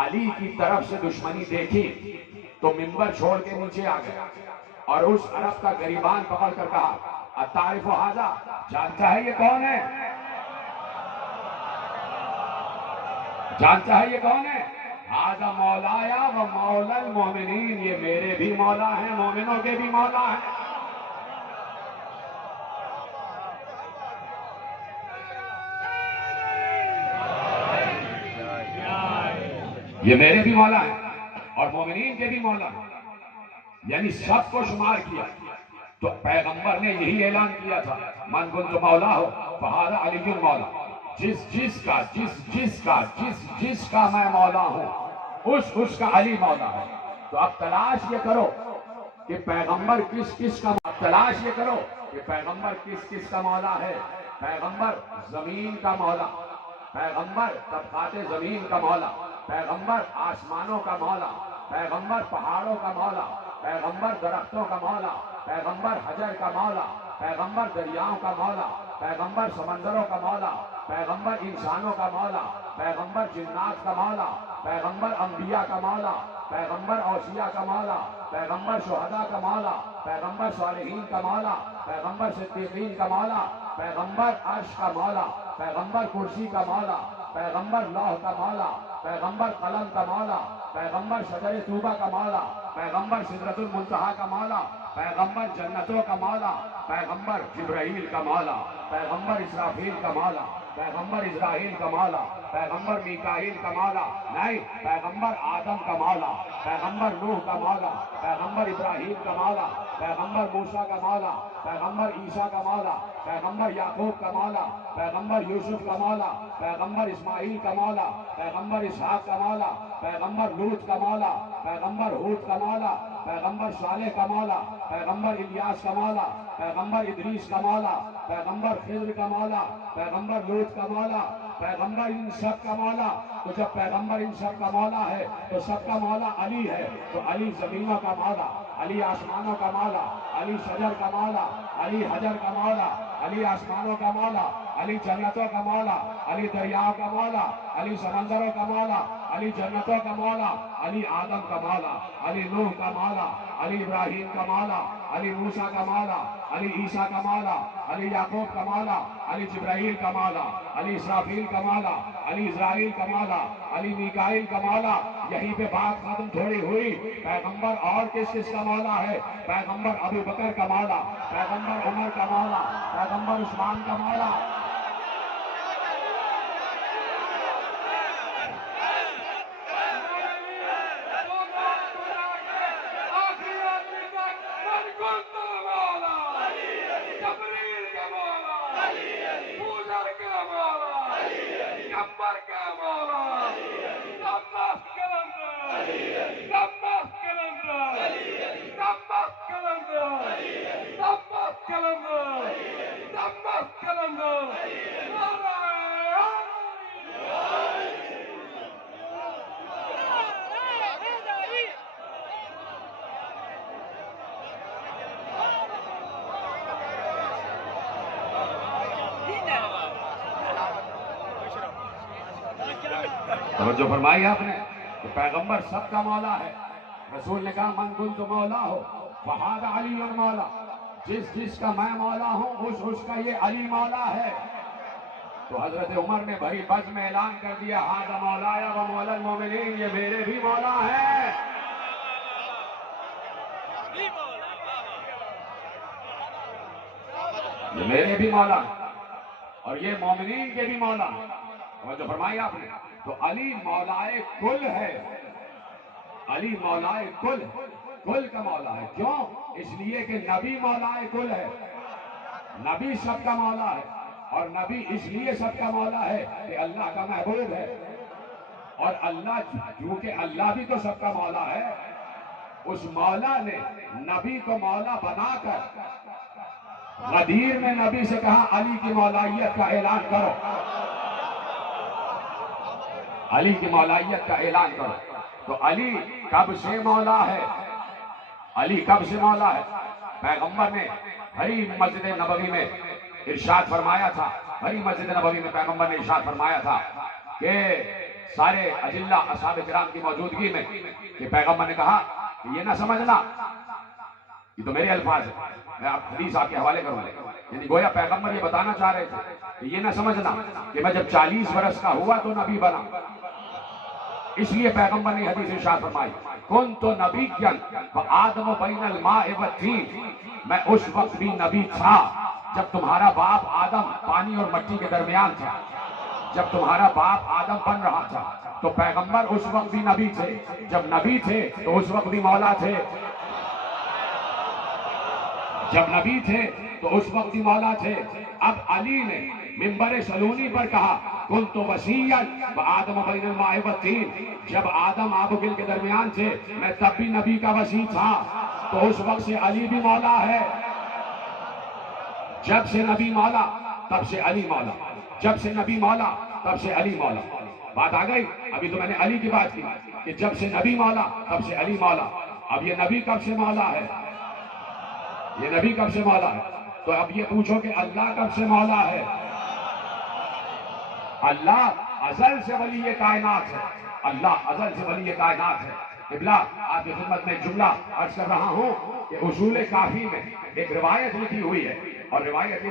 علی کی طرف سے دشمنی دیکھی تو منبر چھوڑ کے نیچے آ گئے اور اس عرب کا گریبان پکڑ کر کہا اتعرف ھذا، جانتا ہے یہ کون ہے؟ جانتا ہے یہ کون ہے؟ ھذا مولایا و مولا المؤمنین، یہ میرے بھی مولا ہیں، مومنوں کے بھی مولا ہیں۔ یہ میرے بھی مولا ہیں اور مومنین کے بھی مولا ہیں، یعنی سب کو شمار کیا۔ تو پیغمبر نے یہی اعلان کیا تھا من کنت مولا ہو فہذا علی مولا، جس کا میں مولا ہوں اس کا علی مولا ہے۔ تو اب تلاش یہ کرو کہ پیغمبر کس کا، تلاش یہ کرو کہ پیغمبر کس کا مولا ہے۔ پیغمبر زمین کا مولا، پیغمبر طبقات زمین کا مولا، پیغمبر آسمانوں کا مولا، پیغمبر پہاڑوں کا مولا، پیغمبر درختوں کا مولا، پیغمبر حجر کا مولا، پیغمبر دریاؤں کا مولا، پیغمبر سمندروں کا مولا، پیغمبر انسانوں کا مولا، پیغمبر جنات کا مولا، پیغمبر انبیاء کا مولا، پیغمبر اوصیاء کا مولا، پیغمبر شہداء کا مولا، پیغمبر صالحین کا مولا، پیغمبر صدیقین کا مولا، پیغمبر عرش کا مولا، پیغمبر کرسی کا مولا، پیغمبر لوح کا مولا، پیغمبر قلم کا مولا، پیغمبر شجر طوبہ کا مولا، پیغمبر سدرۃ المنتہا کا مولا، پیغمبر جنتوں کا مولا، پیغمبر جبرائیل کا مولا، پیغمبر اسرافیل کا مولا، پیغمبر اسرائیل کا مولا، پیغمبر میکائیل کا مولا، نہیں، پیغمبر آدم کا مولا، پیغمبر نوح کا مولا، پیغمبر ابراہیم کا مولا، پیغمبر موسیٰ کا مولا، پیغمبر عیسیٰ کا مولا، پیغمبر یعقوب کا مولا، پیغمبر یوسف کا مولا، پیغمبر اسماعیل کا مولا، پیغمبر اسحاق کا مولا، پیغمبر لوط کا مولا، پیغمبر ہود کا مولا، پیغمبر صالح کا مولا، پیغمبر الیاس کا مولا، پیغمبر ادریس کا مولا، پیغمبر خضر کا مولا، پیغمبر لوط کا مولا، پیغمبر ان سب کا مولا۔ تو جب پیغمبر ان سب کا مولا ہے تو سب کا مولا علی ہے، تو علی زمینوں کا مولا، علی آسمانوں کا مولا، علی شجر کا مولا، علی حجر کا مولا، علی آسمانوں کا مولا، علی جنتوں کا مولا، علی دریاؤں کا مولا، علی سمندروں کا مولا، علی جنتوں کا مولا، علی آدم کا مولا، علی نوح کا مولا، علی ابراہیم کا مولا، علی موسیٰ کا مولا، علی عیسیٰ کا مولا، علی یعقوب کا مولا، علی جبرائیل کا مولا، علی اسرافیل کا مولا، علی اسرائیل کا مولا، علی میکائیل کا مولا۔ یہیں پہ بات ختم تھوڑی ہوئی۔ پیغمبر اور کس کس کا مولا ہے؟ پیغمبر ابو بکر کا مولا، پیغمبر عمر کا مولا، پیغمبر عثمان کا مولا۔ توجہ فرمائی آپ نے کہ پیغمبر سب کا مولا ہے۔ رسول نے کہا من کنت مولا ہو فہذا علی مولا، جس کا میں مولا ہوں اس کا یہ علی مولا ہے۔ تو حضرت عمر نے بھری بز میں اعلان کر دیا ھذا مولایا و مولا المومنین، یہ میرے بھی مولا ہے۔ یہ میرے بھی مولا اور یہ مومنین کے بھی مولا۔ توجہ فرمائی آپ نے۔ تو علی مولائے کل ہے، علی مولائے کل کا مولا ہے۔ کیوں؟ اس لیے کہ نبی مولائے کل ہے، نبی سب کا مولا ہے، اور نبی اس لیے سب کا مولا ہے کہ اللہ کا محبوب ہے، اور اللہ کیونکہ اللہ بھی تو سب کا مولا ہے، اس مولا نے نبی کو مولا بنا کر غدیر میں نبی سے کہا علی کی مولائیت کا اعلان کرو، علی کی مولائیت کا اعلان کرو۔ تو علی کب سے مولا ہے؟ علی کب سے مولا ہے؟ پیغمبر نے بھری مسجد نبوی میں ارشاد فرمایا تھا، بھری مسجد نبوی میں پیغمبر نے ارشاد فرمایا تھا کہ سارے اجلہ اصحاب کرام کی موجودگی میں کہ پیغمبر نے کہا کہ یہ نہ سمجھنا، یہ تو میرے الفاظ ہیں، میں آپ حدیث آپ کے حوالے کروں گا، یعنی گویا پیغمبر یہ بتانا چاہ رہے تھے کہ یہ نہ سمجھنا کہ میں جب 40 برس کا ہوا تو نبی بنا۔ اس لیے پیغمبر نے حدیث ارشاد فرمائی کنت نبیًا وآدم بین الماء والطین، میں اس وقت بھی نبی تھا جب تمہارا باپ آدم پانی اور مٹی کے درمیان تھا، جب تمہارا باپ آدم بن رہا تھا تو پیغمبر اس وقت بھی نبی تھے، جب نبی تھے تو اس وقت بھی مولا تھے، جب نبی تھے تو اس وقت بھی مولا تھے۔ اب علی نے منبر سلونی پر کہا کنت وصیًا وآدم بین الماء والطین، جب آدم آب و گل کے درمیان تھے میں تب بھی نبی کا وصی تھا، تو اس وقت سے علی بھی مولا ہے۔ جب سے نبی مولا تب سے علی مولا، جب سے نبی مولا تب سے علی مولا۔ بات آ گئی؟ ابھی تو میں نے علی کی بات کی کہ جب سے نبی مولا تب سے علی مولا۔ اب یہ نبی کب سے مولا ہے؟ یہ نبی کب سے مولا ہے؟ تو اب یہ پوچھو کہ اللہ کب سے مولا ہے؟ اللہ ازل سے ولی کائنات ہے، اللہ ازل سے ولی کائنات ہے۔ قبلہ آپ کی خدمت میں ایک جملہ عرض کر رہا ہوں کہ اصول کافی میں ایک روایت لکھی ہوئی ہے، اور روایت یہ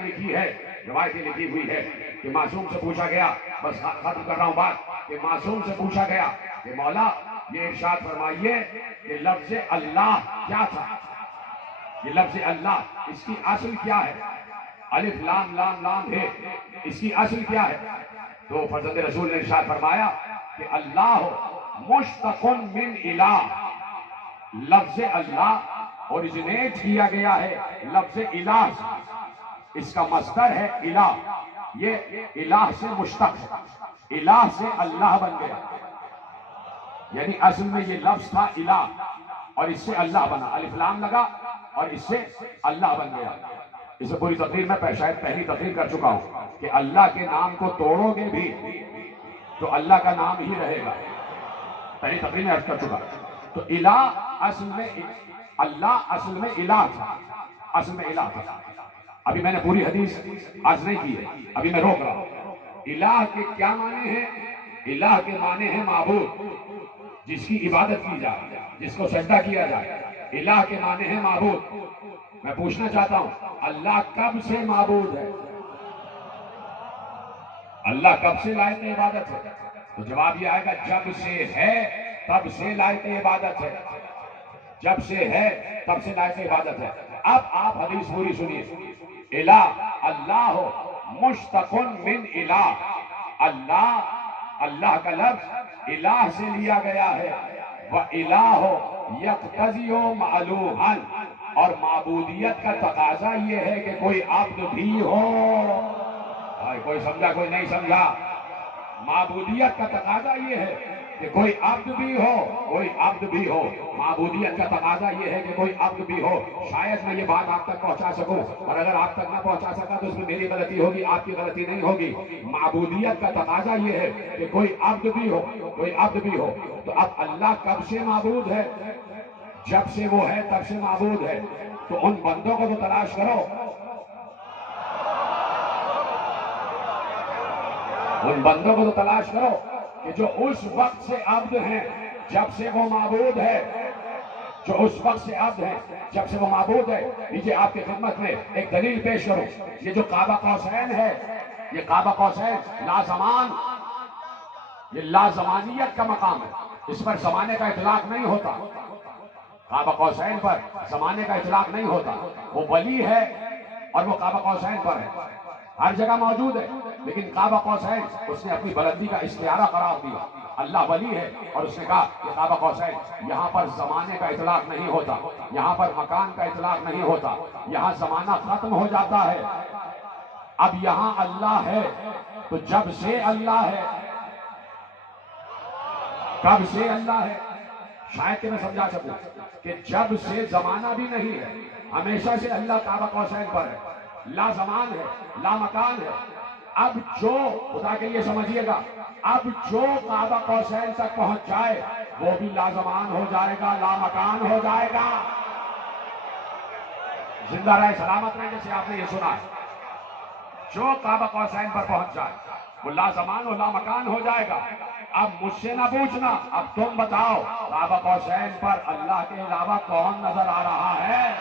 لکھی ہوئی ہے کہ معصوم سے پوچھا گیا، بس ختم کر رہا ہوں بات، کہ معصوم سے پوچھا گیا کہ مولا یہ ارشاد فرمائیے کہ لفظ اللہ کیا تھا، یہ لفظ اللہ اس کی اصل کیا ہے؟ الف لام لام لام ہے، اس کی اصل کیا ہے؟ تو فرزند رسول نے ارشاد فرمایا کہ اللہ مشتق من الہ، لفظ اللہ اوریجنیٹ کیا گیا ہے لفظ الہ سے، اس کا مصدر ہے الہ، یہ الہ سے مشتق ہے، الہ سے اللہ بن گیا، یعنی اصل میں یہ لفظ تھا الہ اور اس سے اللہ بنا، الف لام لگا اور اس سے اللہ بن گیا۔ اسے پوری تقریر میں شاید پہلی تقریر کر چکا ہوں کہ اللہ کے نام کو توڑو گے بھی تو اللہ کا نام ہی رہے گا، پہلی تقریر میں عرض کر چکا۔ تو الہ اصل میں اللہ اصل میں الہ تھا، اصل میں الہ تھا۔ ابھی میں نے پوری حدیث عرض نہیں کی ہے، ابھی میں روک رہا ہوں۔ الہ کے کیا معنی ہیں؟ الہ کے معنی ہے معبود، جس کی عبادت کی جائے، جس کو سجدہ کیا جائے۔ الہ کے معنی ہے معبود۔ میں پوچھنا چاہتا ہوں، اللہ کب سے معبود ہے؟ اللہ کب سے لائق عبادت ہے؟ تو جواب یہ آئے گا جب سے ہے تب سے لائق عبادت ہے، جب سے ہے تب سے لائق عبادت ہے۔ اب آپ حدیث پوری سنیے۔ الہ اللہ مشتق من الہ، اللہ کا لفظ الہ سے لیا گیا ہے۔ وَإِلَٰهُ يَقْتَضِي مَعْلُوحًا، اور معبودیت کا تقاضا یہ ہے کہ کوئی عبد بھی ہو۔ کوئی سمجھا کوئی نہیں سمجھا؟ معبودیت کا تقاضا یہ ہے کہ کوئی عبد بھی ہو، کوئی عبد بھی ہو۔ معبودیت کا تقاضا یہ ہے کہ کوئی عبد بھی ہو۔ شاید میں یہ بات آپ تک پہنچا سکوں، اور اگر آپ تک نہ پہنچا سکا تو اس میں میری غلطی ہوگی، آپ کی غلطی نہیں ہوگی۔ معبودیت کا تقاضا یہ ہے کہ کوئی عبد بھی ہو، کوئی عبد بھی ہو۔ تو اب اللہ کب سے معبود ہے؟ جب سے وہ ہے تب سے معبود ہے۔ تو ان بندوں کو تو تلاش کرو، ان بندوں کو تو تلاش کرو کہ جو اس وقت سے عبد ہیں جب سے وہ معبود ہے، جو اس وقت سے عبد ہیں جب سے وہ معبود ہے۔ لیجیے آپ کی خدمت میں ایک دلیل پیش کروں۔ یہ جو کعبہ قوسین ہے، یہ کعبہ قوسین لازمان، یہ لازمانیت کا مقام ہے، اس پر زمانے کا اطلاق نہیں ہوتا۔ کعبہ قوسین پر زمانے کا اطلاق نہیں ہوتا۔ وہ ولی ہے اور وہ کعبہ قوسین پر ہے، ہر جگہ موجود ہے، لیکن کعبہ قوسین اس نے اپنی بلندی کا استعارہ قرار دیا۔ اللہ ولی ہے اور اس نے کہا کہ کعبہ قوسین، یہاں پر زمانے کا اطلاق نہیں ہوتا، یہاں پر مکان کا اطلاق نہیں ہوتا، یہاں زمانہ ختم ہو جاتا ہے۔ اب یہاں اللہ ہے تو جب سے اللہ ہے، کب سے اللہ ہے؟ شاید کہ میں سمجھا سکوں کہ جب سے زمانہ بھی نہیں ہے، ہمیشہ سے اللہ کعبہ قوسین پر ہے، لا زمان ہے، لا مکان ہے۔ اب جو خدا کے لیے سمجھیے گا، اب جو کعبہ قوسین تک پہنچ جائے وہ بھی لا زمان ہو جائے گا، لا مکان ہو جائے گا۔ زندہ رہے سلامت رہے، جیسے آپ نے یہ سنا ہے، جو کعبہ قوسین پر پہنچ جائے وہ لا زمان و لا مکان ہو جائے گا۔ اب مجھ سے نہ پوچھنا، اب تم بتاؤ کعبہ قوسین پر اللہ کے علاوہ کون نظر آ رہا ہے؟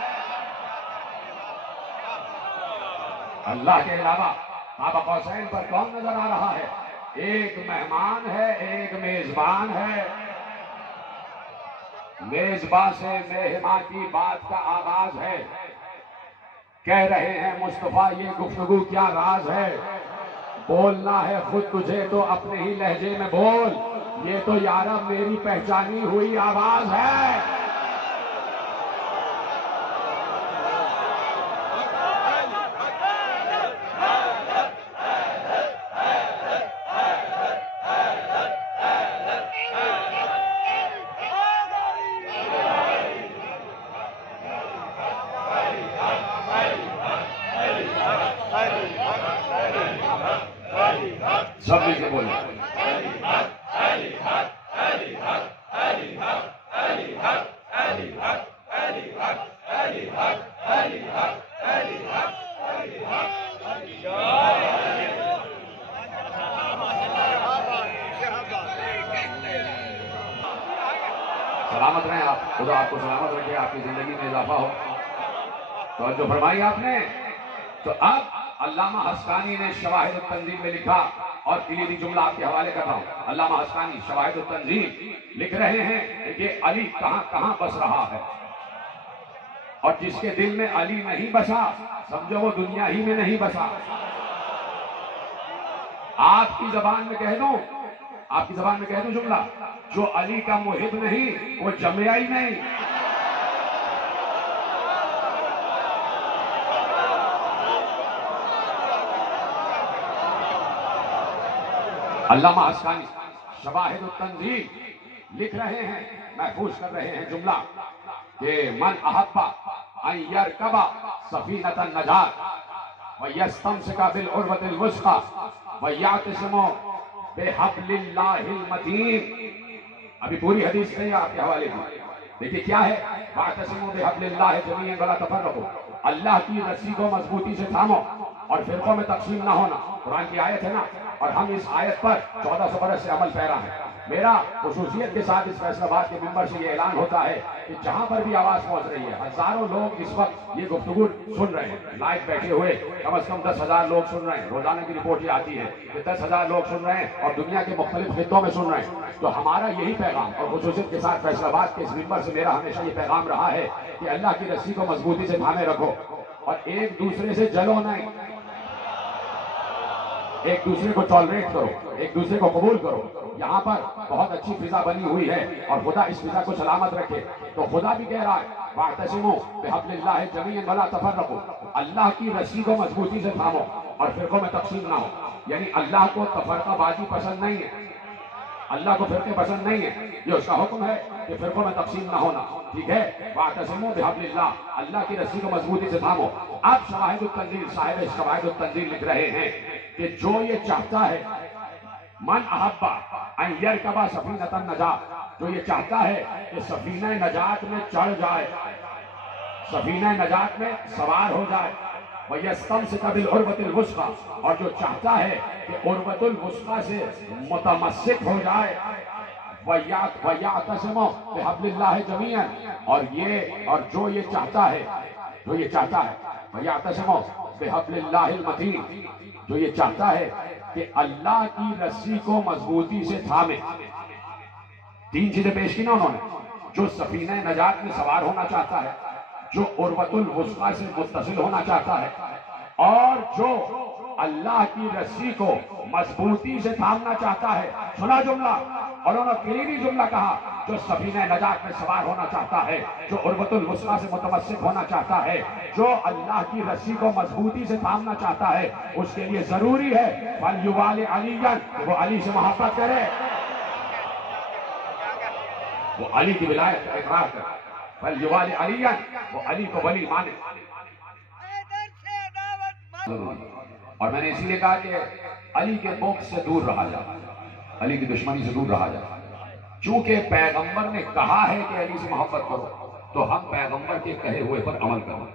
اللہ کے علاوہ کعبہ قوسین پر کون نظر آ رہا ہے؟ ایک مہمان ہے، ایک میزبان ہے۔ میزبان سے مہمان کی بات کا آغاز ہے، کہہ رہے ہیں مصطفیٰ یہ گفتگو کیا راز ہے؟ بولنا ہے خود تجھے تو اپنے ہی لہجے میں بول، یہ تو یارا میری پہچانی ہوئی آواز ہے۔ سب مل کے بولیں۔ سلامت رہیں آپ، خدا آپ کو سلامت رکھے، آپ کی زندگی میں اضافہ ہو۔ تو جو فرمائی آپ نے، تو اب علامہ حسقانی نے شواہد التنظیم میں لکھا، اور کلیدی جملہ آپ کے حوالے کر رہا ہوں۔ علامہ حسقانی شواہد التنظیم لکھ رہے ہیں کہ علی کہاں کہاں بس رہا ہے، اور جس کے دل میں علی نہیں بسا سمجھو وہ دنیا ہی میں نہیں بسا۔ آپ کی زبان میں کہہ دوں، آپ کی زبان میں کہہ دوں جملہ، جو علی کا محب نہیں وہ جمعہ ہی نہیں۔ علامہ حسقانی شواہد التنظیم لکھ رہے ہیں، محفوظ کر رہے ہیں جملہ کہ من احب ان یرکب سفینۃ النجات ویستمسک بالعروۃ الوثقی ویعتصم بحبل اللہ المتین۔ ابھی پوری حدیث نہیں آپ کے حوالے کی، دیکھیے کیا ہے، واعتصموا بحبل اللہ جمیعا ولا تفرقوا، اللہ کی رسی کو مضبوطی سے تھامو اور فرقوں میں تقسیم نہ ہونا۔ قرآن کی آیت ہے نا، اور ہم اس آیت پر 1400 برس سے عمل پیرا ہیں۔ میرا خصوصیت کے ساتھ اس فیصل آباد کے ممبر سے یہ اعلان ہوتا ہے کہ جہاں پر بھی آواز پہنچ رہی ہے، ہزاروں لوگ اس وقت یہ گفتگو سن رہے ہیں، لائیو بیٹھے ہوئے کم از کم 10,000 لوگ سن رہے ہیں۔ روزانہ کی رپورٹ یہ آتی ہے کہ 10,000 لوگ سن رہے ہیں اور دنیا کے مختلف خطوں میں سن رہے ہیں۔ تو ہمارا یہی پیغام اور خصوصیت کے ساتھ فیصل آباد کے اس ممبر سے میرا ہمیشہ یہ پیغام رہا ہے کہ اللہ کی رسی کو مضبوطی سے تھامے رکھو اور ایک دوسرے سے جلو نہیں، ایک دوسرے کو ٹالریٹ کرو، ایک دوسرے کو قبول کرو۔ یہاں پر بہت اچھی فضا بنی ہوئی ہے اور خدا اس فضا کو سلامت رکھے۔ تو خدا بھی کہہ رہا ہے وَاعْتَصِمُوا بِحَبْلِ اللَّهِ جَمِيعًا وَلَا تَفَرَّقُوا، اللہ کی رسی کو مضبوطی سے تھامو اور فرقوں میں تقسیم نہ ہو۔ یعنی اللہ کو تفرقہ بازی پسند نہیں ہے، اللہ کو فرقے پسند نہیں ہے، یہ اس کا حکم ہے کہ فرقوں میں تقسیم نہ ہونا، ٹھیک ہے۔ وَاعْتَصِمُوا بِحَبْلِ اللَّهِ، اللہ کی رسی کو مضبوطی سے تھامو۔ اب شواہد التنزیل، صاحب شواہد التنزیل لکھ رہے ہیں کہ جو یہ چاہتا ہے من احبا ان یرکبا سفینۃ النجات، جو یہ چاہتا ہے کہ سفینہ نجات میں چڑھ جائے، سفینہ نجات میں سوار ہو جائے، وَيَسْتَمْسِكَ بِالْعُرْوَةِ الْوُثْقَىٰ، اور جو چاہتا ہے کہ عروۃ الوثقیٰ سے متمسک ہو جائے، وَيَعْتَصِمُ بِحَبْلِ اللَّهِ جَمِيعًا، اور جو یہ چاہتا ہے وَيَعْتَصِمُ بِحَبْلِ اللَّهِ الْمَتِينِ، جو یہ چاہتا ہے کہ اللہ کی رسی کو مضبوطی سے تھامے۔ تین چیزیں پیش کی نا انہوں نے، جو سفینہ نجات میں سوار ہونا چاہتا ہے، جو عروۃ الوثقیٰ سے متصل ہونا چاہتا ہے، اور جو اللہ کی رسی کو مضبوطی سے تھامنا چاہتا ہے۔ سنا جملہ، اور انہوں نے کلیدی جملہ کہا، جو سفینہ نجات میں سوار ہونا چاہتا ہے، جو عروۃ الوثقیٰ سے متمسک ہونا چاہتا ہے، جو اللہ کی رسی کو مضبوطی سے تھامنا چاہتا ہے، اس کے لیے ضروری ہے فَلْيُوَالِ عَلِيًّا، کہ وہ علی سے محبت کرے، وہ علی کی ولایت کا اقرار کرے۔ فَلْيُوَالِ عَلِيًّا، وہ علی کو ولی مانے۔ اور میں نے اسی لیے کہا کہ علی کے بغض سے دور رہا جائے، علی کی دشمنی سے دور رہا جائے۔ چونکہ پیغمبر نے کہا ہے کہ علی سے محبت کرو، تو ہم پیغمبر کے کہے ہوئے پر عمل کریں۔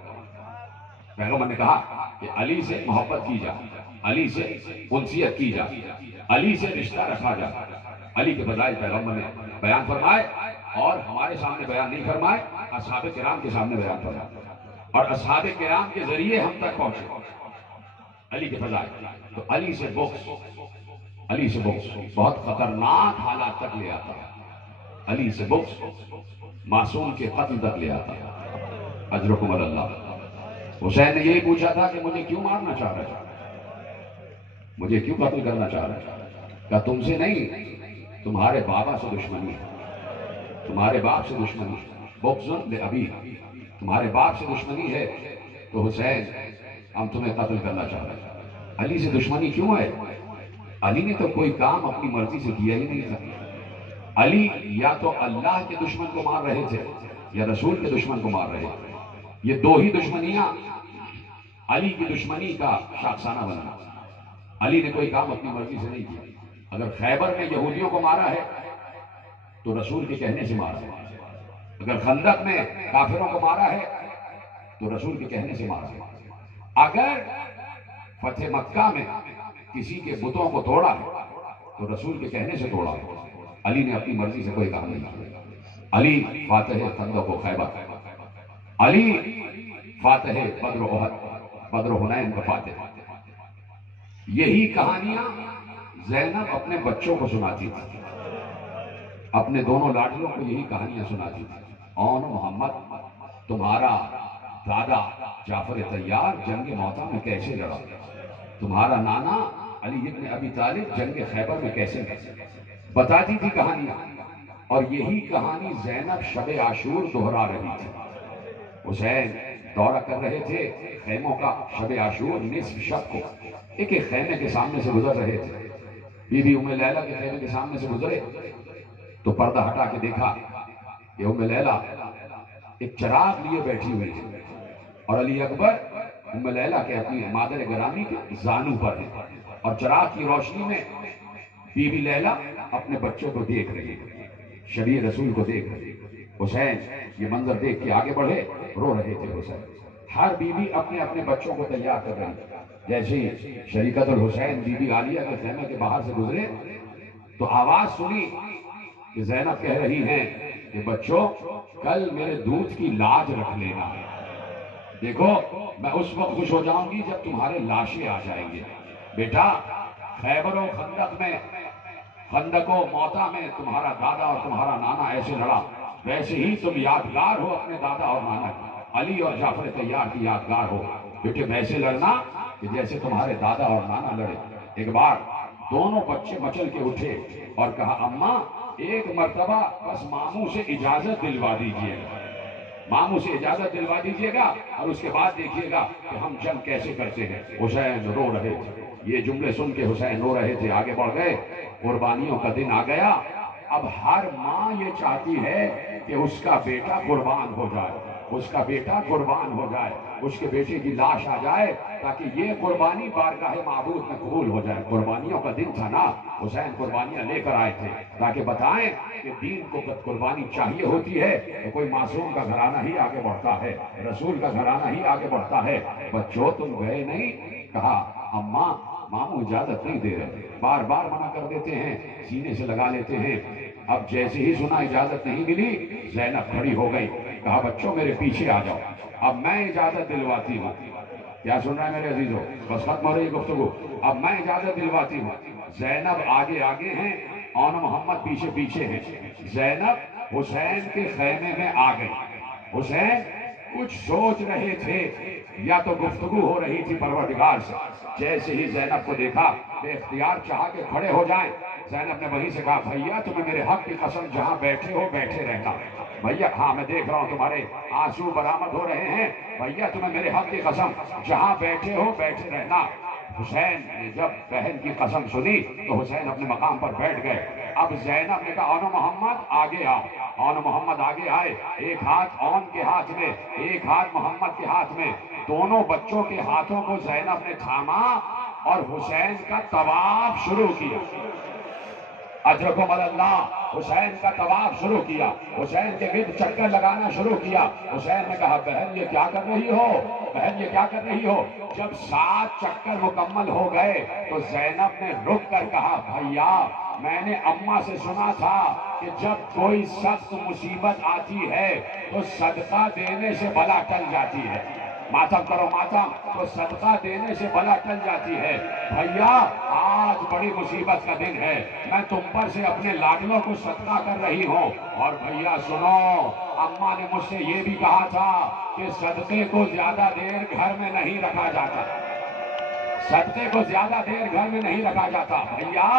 پیغمبر نے کہا کہ علی سے محبت کی جائے، علی سے انسیت کی جائے، علی سے رشتہ رکھا جائے۔ علی کے فضائل پیغمبر نے بیان فرمائے، اور ہمارے سامنے بیان نہیں فرمائے، اصحاب کرام کے سامنے بیان فرمائے، اور اصحاب کرام کے ذریعے ہم تک پہنچے علی کے فضائل۔ تو علی سے بغض بہت خطرناک حالات تک لے آتا ہے، علی سے بغض معصوم کے قتل تک لے آتا ہے۔ اجرکم اللہ۔ حسین نے یہی پوچھا تھا کہ مجھے کیوں مارنا چاہ رہے ہیں، مجھے کیوں قتل کرنا چاہ رہے ہیں؟ کہا تم سے نہیں، تمہارے بابا سے دشمنی ہے، تمہارے باپ سے دشمنی ہے، بغض لابی، تمہارے باپ سے دشمنی ہے، تو حسین ہم تمہیں قتل کرنا چاہ رہے ہیں۔ علی سے دشمنی کیوں ہے؟ علی نے تو کوئی کام اپنی مرضی سے کیا ہی نہیں تھا۔ علی یا تو اللہ کے دشمن کو مار رہے تھے یا رسول کے دشمن کو مار رہے تھے۔ یہ دو ہی دشمنیاں علی کی دشمنی کا شاخسانہ بنا۔ علی نے کوئی کام اپنی مرضی سے نہیں کیا۔ اگر خیبر میں یہودیوں کو مارا ہے تو رسول کے کہنے سے مارا ہے، اگر خندق میں کافروں کو مارا ہے تو رسول کے کہنے سے مارا ہے، اگر فتح مکہ میں کسی کے بتوں کو توڑا ہے تو رسول کے کہنے سے توڑا ہے۔ علی نے اپنی مرضی سے کوئی کام نہیں کیا۔ علی فاتح خندق و خیبر، علی فاتح بدر و احد، بدر و حنین کا فاتح۔ یہی کہانیاں زینب اپنے بچوں کو سناتی تھی، اپنے دونوں لاڈلوں کو یہی کہانیاں سناتی تھی۔ اون محمد، تمہارا دادا جعفر طیار جنگ موتا میں کیسے لڑا، تمہارا نانا علی ابن ابی طالب جنگ خیبر میں کیسے لڑا، بتاتی تھی کہانیاں۔ اور یہی کہانی زینب شب عاشور دہرا رہی تھی۔ حسین دورہ کر رہے تھے خیموں کا شب عاشور نصف شب کو، ایک ایک خیمے کے سامنے سے گزر رہے تھے۔ بی بی ام لیلہ کے خیمے کے سامنے سے گزرے تو پردہ ہٹا کے دیکھا کہ ام لیلہ ایک چراغ لیے بیٹھی ہوئی ہے، اور علی اکبر ام لیلہ کے اپنی مادر گرامی کے زانو پر ہے، اور چراغ کی روشنی میں بی بی لیلہ اپنے بچوں کو دیکھ رہی ہے، شبیہ رسول کو دیکھ رہی ہے۔ حسین یہ منظر دیکھ کے آگے بڑھے، رو رہے تھے حسین۔ ہر بی بی اپنے اپنے بچوں کو تیار کر رہی ہے۔ جیسے ہی شریکت الحسین بی بی عالیہ کے خیمے کے باہر سے گزرے تو آواز سنی کہ زینب کہہ رہی ہیں کہ بچوں کل میرے دودھ کی لاج رکھ لینا، دیکھو میں اس وقت خوش ہو جاؤں گی جب تمہارے لاشیں آ جائیں گے۔ بیٹا خیبر و خندق میں، خندق و موتا میں تمہارا دادا اور تمہارا نانا ایسے لڑا، ویسے ہی تم یادگار ہو اپنے دادا اور نانا کی، علی اور جعفر طیار کی یادگار ہو۔ بیٹے ویسے لڑنا کہ جیسے تمہارے دادا اور نانا لڑے۔ ایک بار دونوں بچے مچل کے اٹھے اور کہا اماں ایک مرتبہ بس ماموں سے اجازت دلوا دیجئے گا، ماموں سے اجازت دلوا دیجئے گا اور اس کے بعد دیکھیے گا کہ ہم جنگ کیسے کرتے ہیں۔ حسین رو رہے تھے، یہ جملے سن کے حسین رو رہے تھے، آگے بڑھ گئے۔ قربانیوں کا دن آ گیا، اب ہر ماں یہ چاہتی ہے کہ اس کا بیٹا قربان ہو جائے، اس کا بیٹا قربان ہو جائے، اس کے بیٹے کی لاش آ جائے تاکہ یہ قربانی بارگاہ معبود میں قبول ہو جائے۔ قربانیوں کا دن تھا نا، حسین قربانیاں لے کر آئے تھے تاکہ بتائیں کہ دین کو قربانی چاہیے ہوتی ہے تو کوئی معصوم کا گھرانہ ہی آگے بڑھتا ہے، رسول کا گھرانہ ہی آگے بڑھتا ہے۔ بچوں تم گئے نہیں؟ کہا اماں ماموں اجازت نہیں دے رہے، بار بار منع کر دیتے ہیں، سینے سے لگا لیتے ہیں۔ اب جیسے ہی سنا اجازت نہیں ملی، زینب کھڑی ہو گئی، کہا بچوں میرے پیچھے آ جاؤ، اب میں اجازت دلواتی ہوں۔ کیا سن رہے ہیں میرے عزیزو؟ بس ختم ہو رہی گفتگو، اب میں اجازت دلواتی ہوں۔ زینب آگے آگے ہیں، آن محمد پیچھے پیچھے ہیں۔ زینب حسین کے خیمے میں آ گئی۔ حسین کچھ سوچ رہے تھے یا تو گفتگو ہو رہی تھی پروردگار سے۔ جیسے ہی زینب کو دیکھا بے اختیار چاہا کہ کھڑے ہو جائیں۔ زینب نے وہیں سے کہا بھیا تمہیں میرے حق کی قسم جہاں بیٹھے ہو بیٹھے رہنا۔ بھیا ہاں میں دیکھ رہا ہوں تمہارے آنسو برآمد ہو رہے ہیں، بھیا تمہیں میرے حق کی قسم جہاں بیٹھے ہو بیٹھے رہنا۔ حسین نے جب بہن کی قسم سنی تو حسین اپنے مقام پر بیٹھ گئے۔ اب زینب نے کہا اون محمد آگے آؤ۔ اون محمد آگے آئے، ایک ہاتھ اون کے ہاتھ میں، ایک ہاتھ محمد کے ہاتھ میں، دونوں بچوں کے ہاتھوں کو زینب نے تھاما اور حسین کا طواف شروع کیا۔ اجرکم اللہ، حسین کا طواف شروع کیا، حسین کے گرد چکر لگانا شروع کیا۔ حسین نے کہا بہن یہ کیا کر رہی ہو، بہن یہ کیا کر رہی ہو؟ جب 7 چکر مکمل ہو گئے تو زینب نے رک کر کہا بھیا میں نے اماں سے سنا تھا کہ جب کوئی سخت مصیبت آتی ہے تو صدقہ دینے سے بلا ٹل جاتی ہے۔ ماتم کرو ماتم، تو صدقہ دینے سے بلا ٹل جاتی ہے۔ بھیا آج بڑی مصیبت کا دن ہے، میں تم پر سے اپنے لاڈلوں کو صدقہ کر رہی ہوں۔ اور بھیا سنو، اماں نے مجھ سے یہ بھی کہا تھا کہ صدقے کو زیادہ دیر گھر میں نہیں رکھا جاتا، صدقے کو زیادہ دیر گھر میں نہیں رکھا جاتا۔ بھیا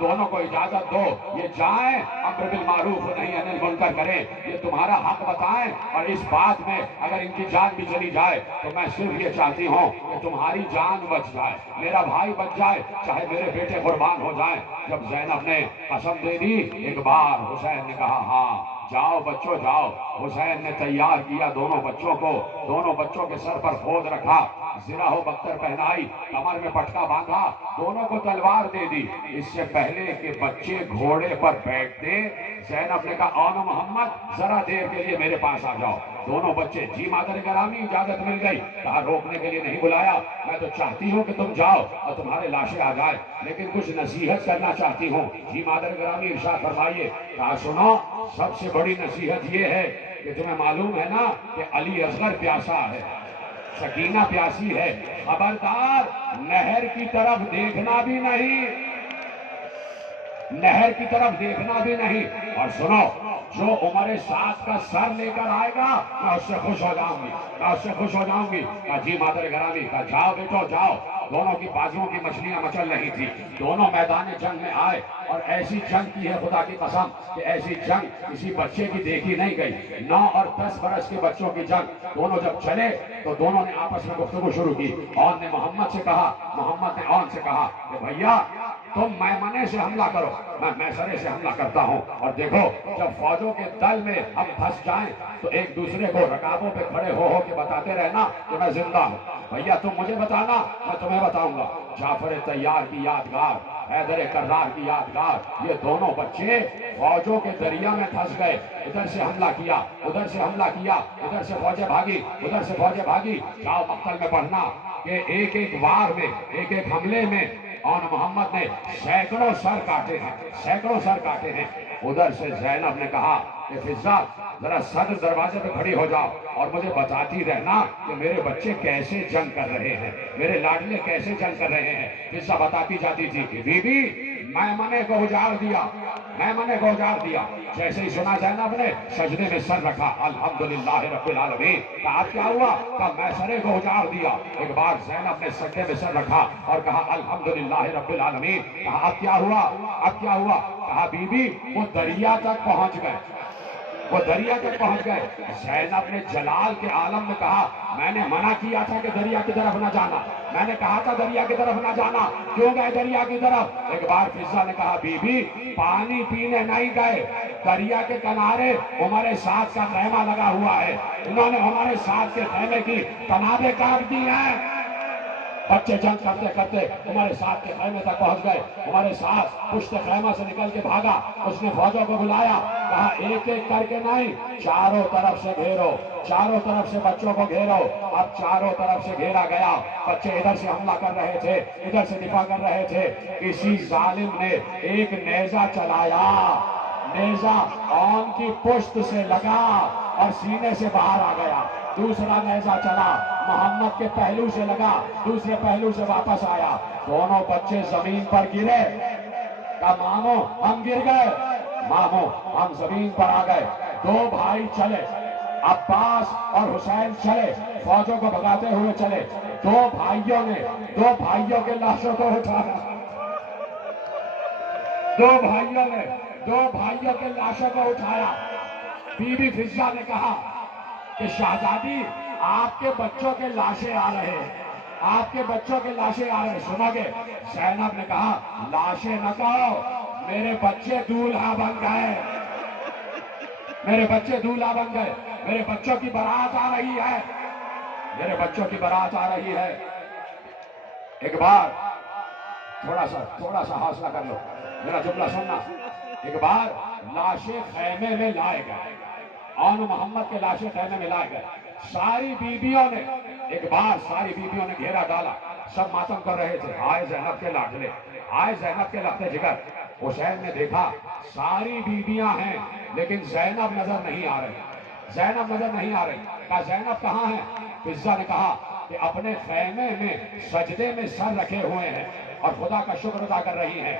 دونوں کو اجازت دو، یہ جائیں امر بالمعروف و نہی عن المنکر کریں، یہ تمہارا حق بتائیں، اور اس بات میں اگر ان کی جان بھی چلی جائے تو میں صرف یہ چاہتی ہوں کہ تمہاری جان بچ جائے، میرا بھائی بچ جائے، چاہے میرے بیٹے قربان ہو جائیں۔ جب زینب نے قسم دے دی، ایک بار حسین نے کہا ہاں جاؤ بچوں جاؤ۔ حسین نے تیار کیا دونوں بچوں کو، دونوں بچوں کے سر پر خود رکھا، زرہ و بختر پہنائی، کمر میں پٹکا باندھا، دونوں کو تلوار دے دی۔ اس سے پہلے کہ بچے گھوڑے پر بیٹھتے، زینب نے کہا اون محمد ذرا دیر کے لیے میرے پاس آ جاؤ۔ دونوں بچے جی مادر گرامی اجازت مل گئی، کہا روکنے کے لیے نہیں بلایا، میں تو چاہتی ہوں کہ تم جاؤ اور تمہارے لاشیں آ جائیں، لیکن کچھ نصیحت کرنا چاہتی ہوں۔ جی مادر گرامی ارشاد فرمائیے۔ کہا سنو، سب سے بڑی نصیحت یہ ہے کہ تمہیں معلوم ہے نا کہ علی اصغر پیاسا ہے، سکینہ پیاسی ہے، خبردار نہر کی طرف دیکھنا بھی نہیں، نہر کی طرف دیکھنا بھی نہیں۔ اور سنو، جو عمر سعد کا سر لے کر آئے گا میں اس سے خوش ہو جاؤں گی، میں اس سے خوش ہو جاؤں گی۔ کہا جی مادر گرامی، کہا جاؤ بیٹو جاؤ۔ دونوں کی بازوؤں کی مچھلیاں مچل رہی تھی، دونوں میدان جنگ میں آئے، اور ایسی جنگ کی ہے خدا کی قسم کہ ایسی جنگ کسی بچے کی دیکھی نہیں گئی۔ 9 اور 10 برس کے بچوں کی جنگ، دونوں جب چلے تو دونوں نے آپس میں گفتگو شروع کی۔ اون نے محمد سے کہا، محمد نے اون سے کہا کہ بھیا تم میمنے سے حملہ کرو، میں میسرے سے حملہ کرتا ہوں، اور دیکھو جب فوجوں کے دل میں ہم پھنس جائیں تو ایک دوسرے کو رکابوں پہ کھڑے ہو کے بتاتے رہنا کہ میں زندہ ہوں۔ بھیا تم مجھے بتانا، میں تمہیں بتاؤں گا۔ جعفر طیار کی یادگار، حیدر کرار کی یادگار، یہ دونوں بچے فوجوں کے دریا میں پھنس گئے، ادھر سے حملہ کیا، ادھر سے حملہ کیا، ادھر سے فوجیں بھاگی، ادھر سے فوجیں بھاگی، جاؤ مقتل میں پڑھنا۔ کہ ایک ایک وار میں، ایک ایک حملے میں آن محمد نے سینکڑوں سر کاٹے ہیں، سینکڑوں سر کاٹے ہیں۔ ادھر سے زینب نے کہا کہ فضہ ذرا صدر دروازے پہ کھڑی ہو جاؤ اور مجھے بتاتی رہنا کہ میرے بچے کیسے جنگ کر رہے ہیں، میرے لاڈلے کیسے جنگ کر رہے ہیں۔ فضہ بتاتی جاتی تھی کہ بی بی میمنے کو اجاڑ دیا، میمنے کو اجاڑ دیا۔ جیسے ہی سنا زینب نے سجدے میں سر رکھا، الحمدللہ رب العالمین، کہا کیا ہوا؟ کہا میسرے کو اجاڑ دیا۔ ایک بار زینب نے سجدے میں سر رکھا اور کہا الحمدللہ رب العالمین، کہا اب کیا ہوا؟ اب کیا ہوا؟ کہا بی بی وہ دریا تک پہنچ گئے، وہ دریا تک پہنچ گئے۔ زینب نے جلال کے عالم میں کہا میں نے منع کیا تھا کہ دریا کی طرف نہ جانا، میں نے کہا تھا دریا کی طرف نہ جانا، کیوں گئے دریا کی طرف؟ ایک بار فضہ نے کہا بی بی پانی پینے نہیں گئے، دریا کے کنارے ہمارے ساتھ کا خیمہ لگا ہوا ہے، انہوں نے ہمارے ساتھ کے خیمے کی تنابیں کاٹ دی ہیں۔ بچے جنگ کرتے کرتے ہمارے ساتھ کے خیمے تک پہنچ گئے، ہمارے ساتھ پشت خیمہ سے نکل کے بھاگا۔ اس نے فوجوں کو بلایا، کہا ایک ایک کر کے نہیں، چاروں طرف سے گھیرو، چاروں طرف سے بچوں کو گھیرو۔ اب چاروں طرف سے گھیرا گیا، بچے ادھر سے حملہ کر رہے تھے، ادھر سے دفاع کر رہے تھے۔ کسی ظالم نے ایک نیزہ چلایا، نیزہ آن کی پشت سے لگا اور سینے سے باہر آ گیا۔ دوسرا نیزہ چلا، محمد کے پہلو سے لگا، دوسرے پہلو سے واپس آیا۔ دونوں بچے زمین پر گرے، کہا مامو ہم گر گئے، مامو ہم زمین پر آ گئے۔ دو بھائی چلے، عباس اور حسین چلے، فوجوں کو بھگاتے ہوئے چلے۔ دو بھائیوں کے لاشوں کو اٹھایا، دو بھائیوں کے لاشوں کو اٹھایا۔ بی بی فضہ نے کہا کہ شہزادی آپ کے بچوں کے لاشیں آ رہے ہیں، آپ کے بچوں کے لاشیں آ رہے ہیں، سنو گے؟ زینب نے کہا لاشیں نہ کہو، میرے بچے دولہا بن گئے، میرے بچے دولہا بن گئے، میرے بچوں کی بارات آ رہی ہے، میرے بچوں کی بارات آ رہی ہے۔ ایک بار تھوڑا سا حوصلہ کر لو، میرا جملہ سننا۔ ایک بار لاشیں خیمے میں لائے گئے، آن محمد کے لاشیں خیمے میں لائے گئے۔ ساری بیویوں نے گھیرا ڈالا، سب ماتم کر رہے تھے، آئے زینب کے لاڈلے، آئے زینب کے لخت جگر۔ حسین نے دیکھا ساری بیویاں ہیں لیکن زینب نظر نہیں آ رہی، زینب نظر نہیں آ رہی۔ کہا زینب کہاں ہے؟ فضہ نے کہا کہ اپنے خیمے میں سجدے میں سر رکھے ہوئے ہیں اور خدا کا شکر ادا کر رہی ہیں۔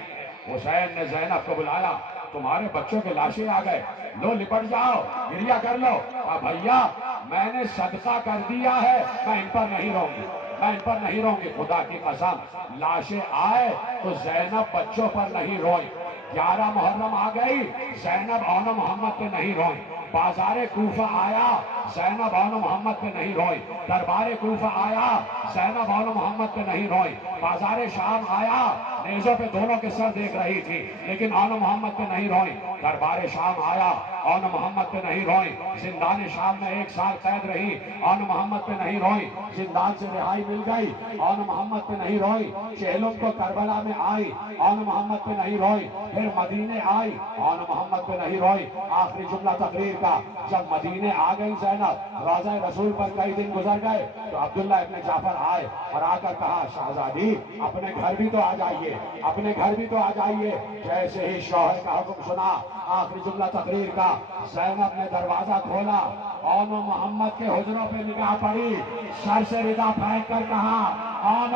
حسین نے زینب کو بلایا، تمہارے بچوں کے لاشیں آ گئے، لو لپٹ جاؤ، گریہ کر لو۔ کہا بھیا میں نے صدقہ کر دیا ہے، میں ان پر نہیں رہوں گی، میں ان پر نہیں رہوں گی، خدا کی قسم لاشیں آئے تو زینب بچوں پر نہیں روئی۔ 11 محرم آ گئی، زینب آن محمد پہ نہیں روئی۔ بازار کوفہ آیا، زینب آن محمد پہ نہیں روئی۔ دربار کوفہ آیا، زینب آن محمد پہ نہیں روئی۔ بازار شام آیا، نیزوں پہ دونوں کے سر دیکھ رہی تھی لیکن آن محمد پہ نہیں روئی۔ دربار شام آیا، آن محمد پہ نہیں روئی۔ زندان شام میں 1 سال قید رہی، آن محمد پہ نہیں روئی۔ زندان سے رہائی مل گئی، آن محمد پہ نہیں روئی۔ چہلم کو کربلا میں آئی، آن محمد پہ نہیں روئی۔ پھر مدینے آئی، آن محمد پہ نہیں روئی۔ آخری جملہ تقریر کا، جب مدینے آ گئی زینب، روضہ رسول پر کئی دن گزر گئے تو عبداللہ ابن جعفر آئے اور آ کر کہا شہزادی اپنے گھر بھی تو آ جائیے، اپنے گھر بھی تو آ جائیے۔ جیسے ہی شوہر کا حکم سنا، آخری جملہ تقریر کا، زینب نے دروازہ کھولا، آن محمد کے حجروں پہ نگاہ پڑی، سر سے ردا پھینک کر کہا آن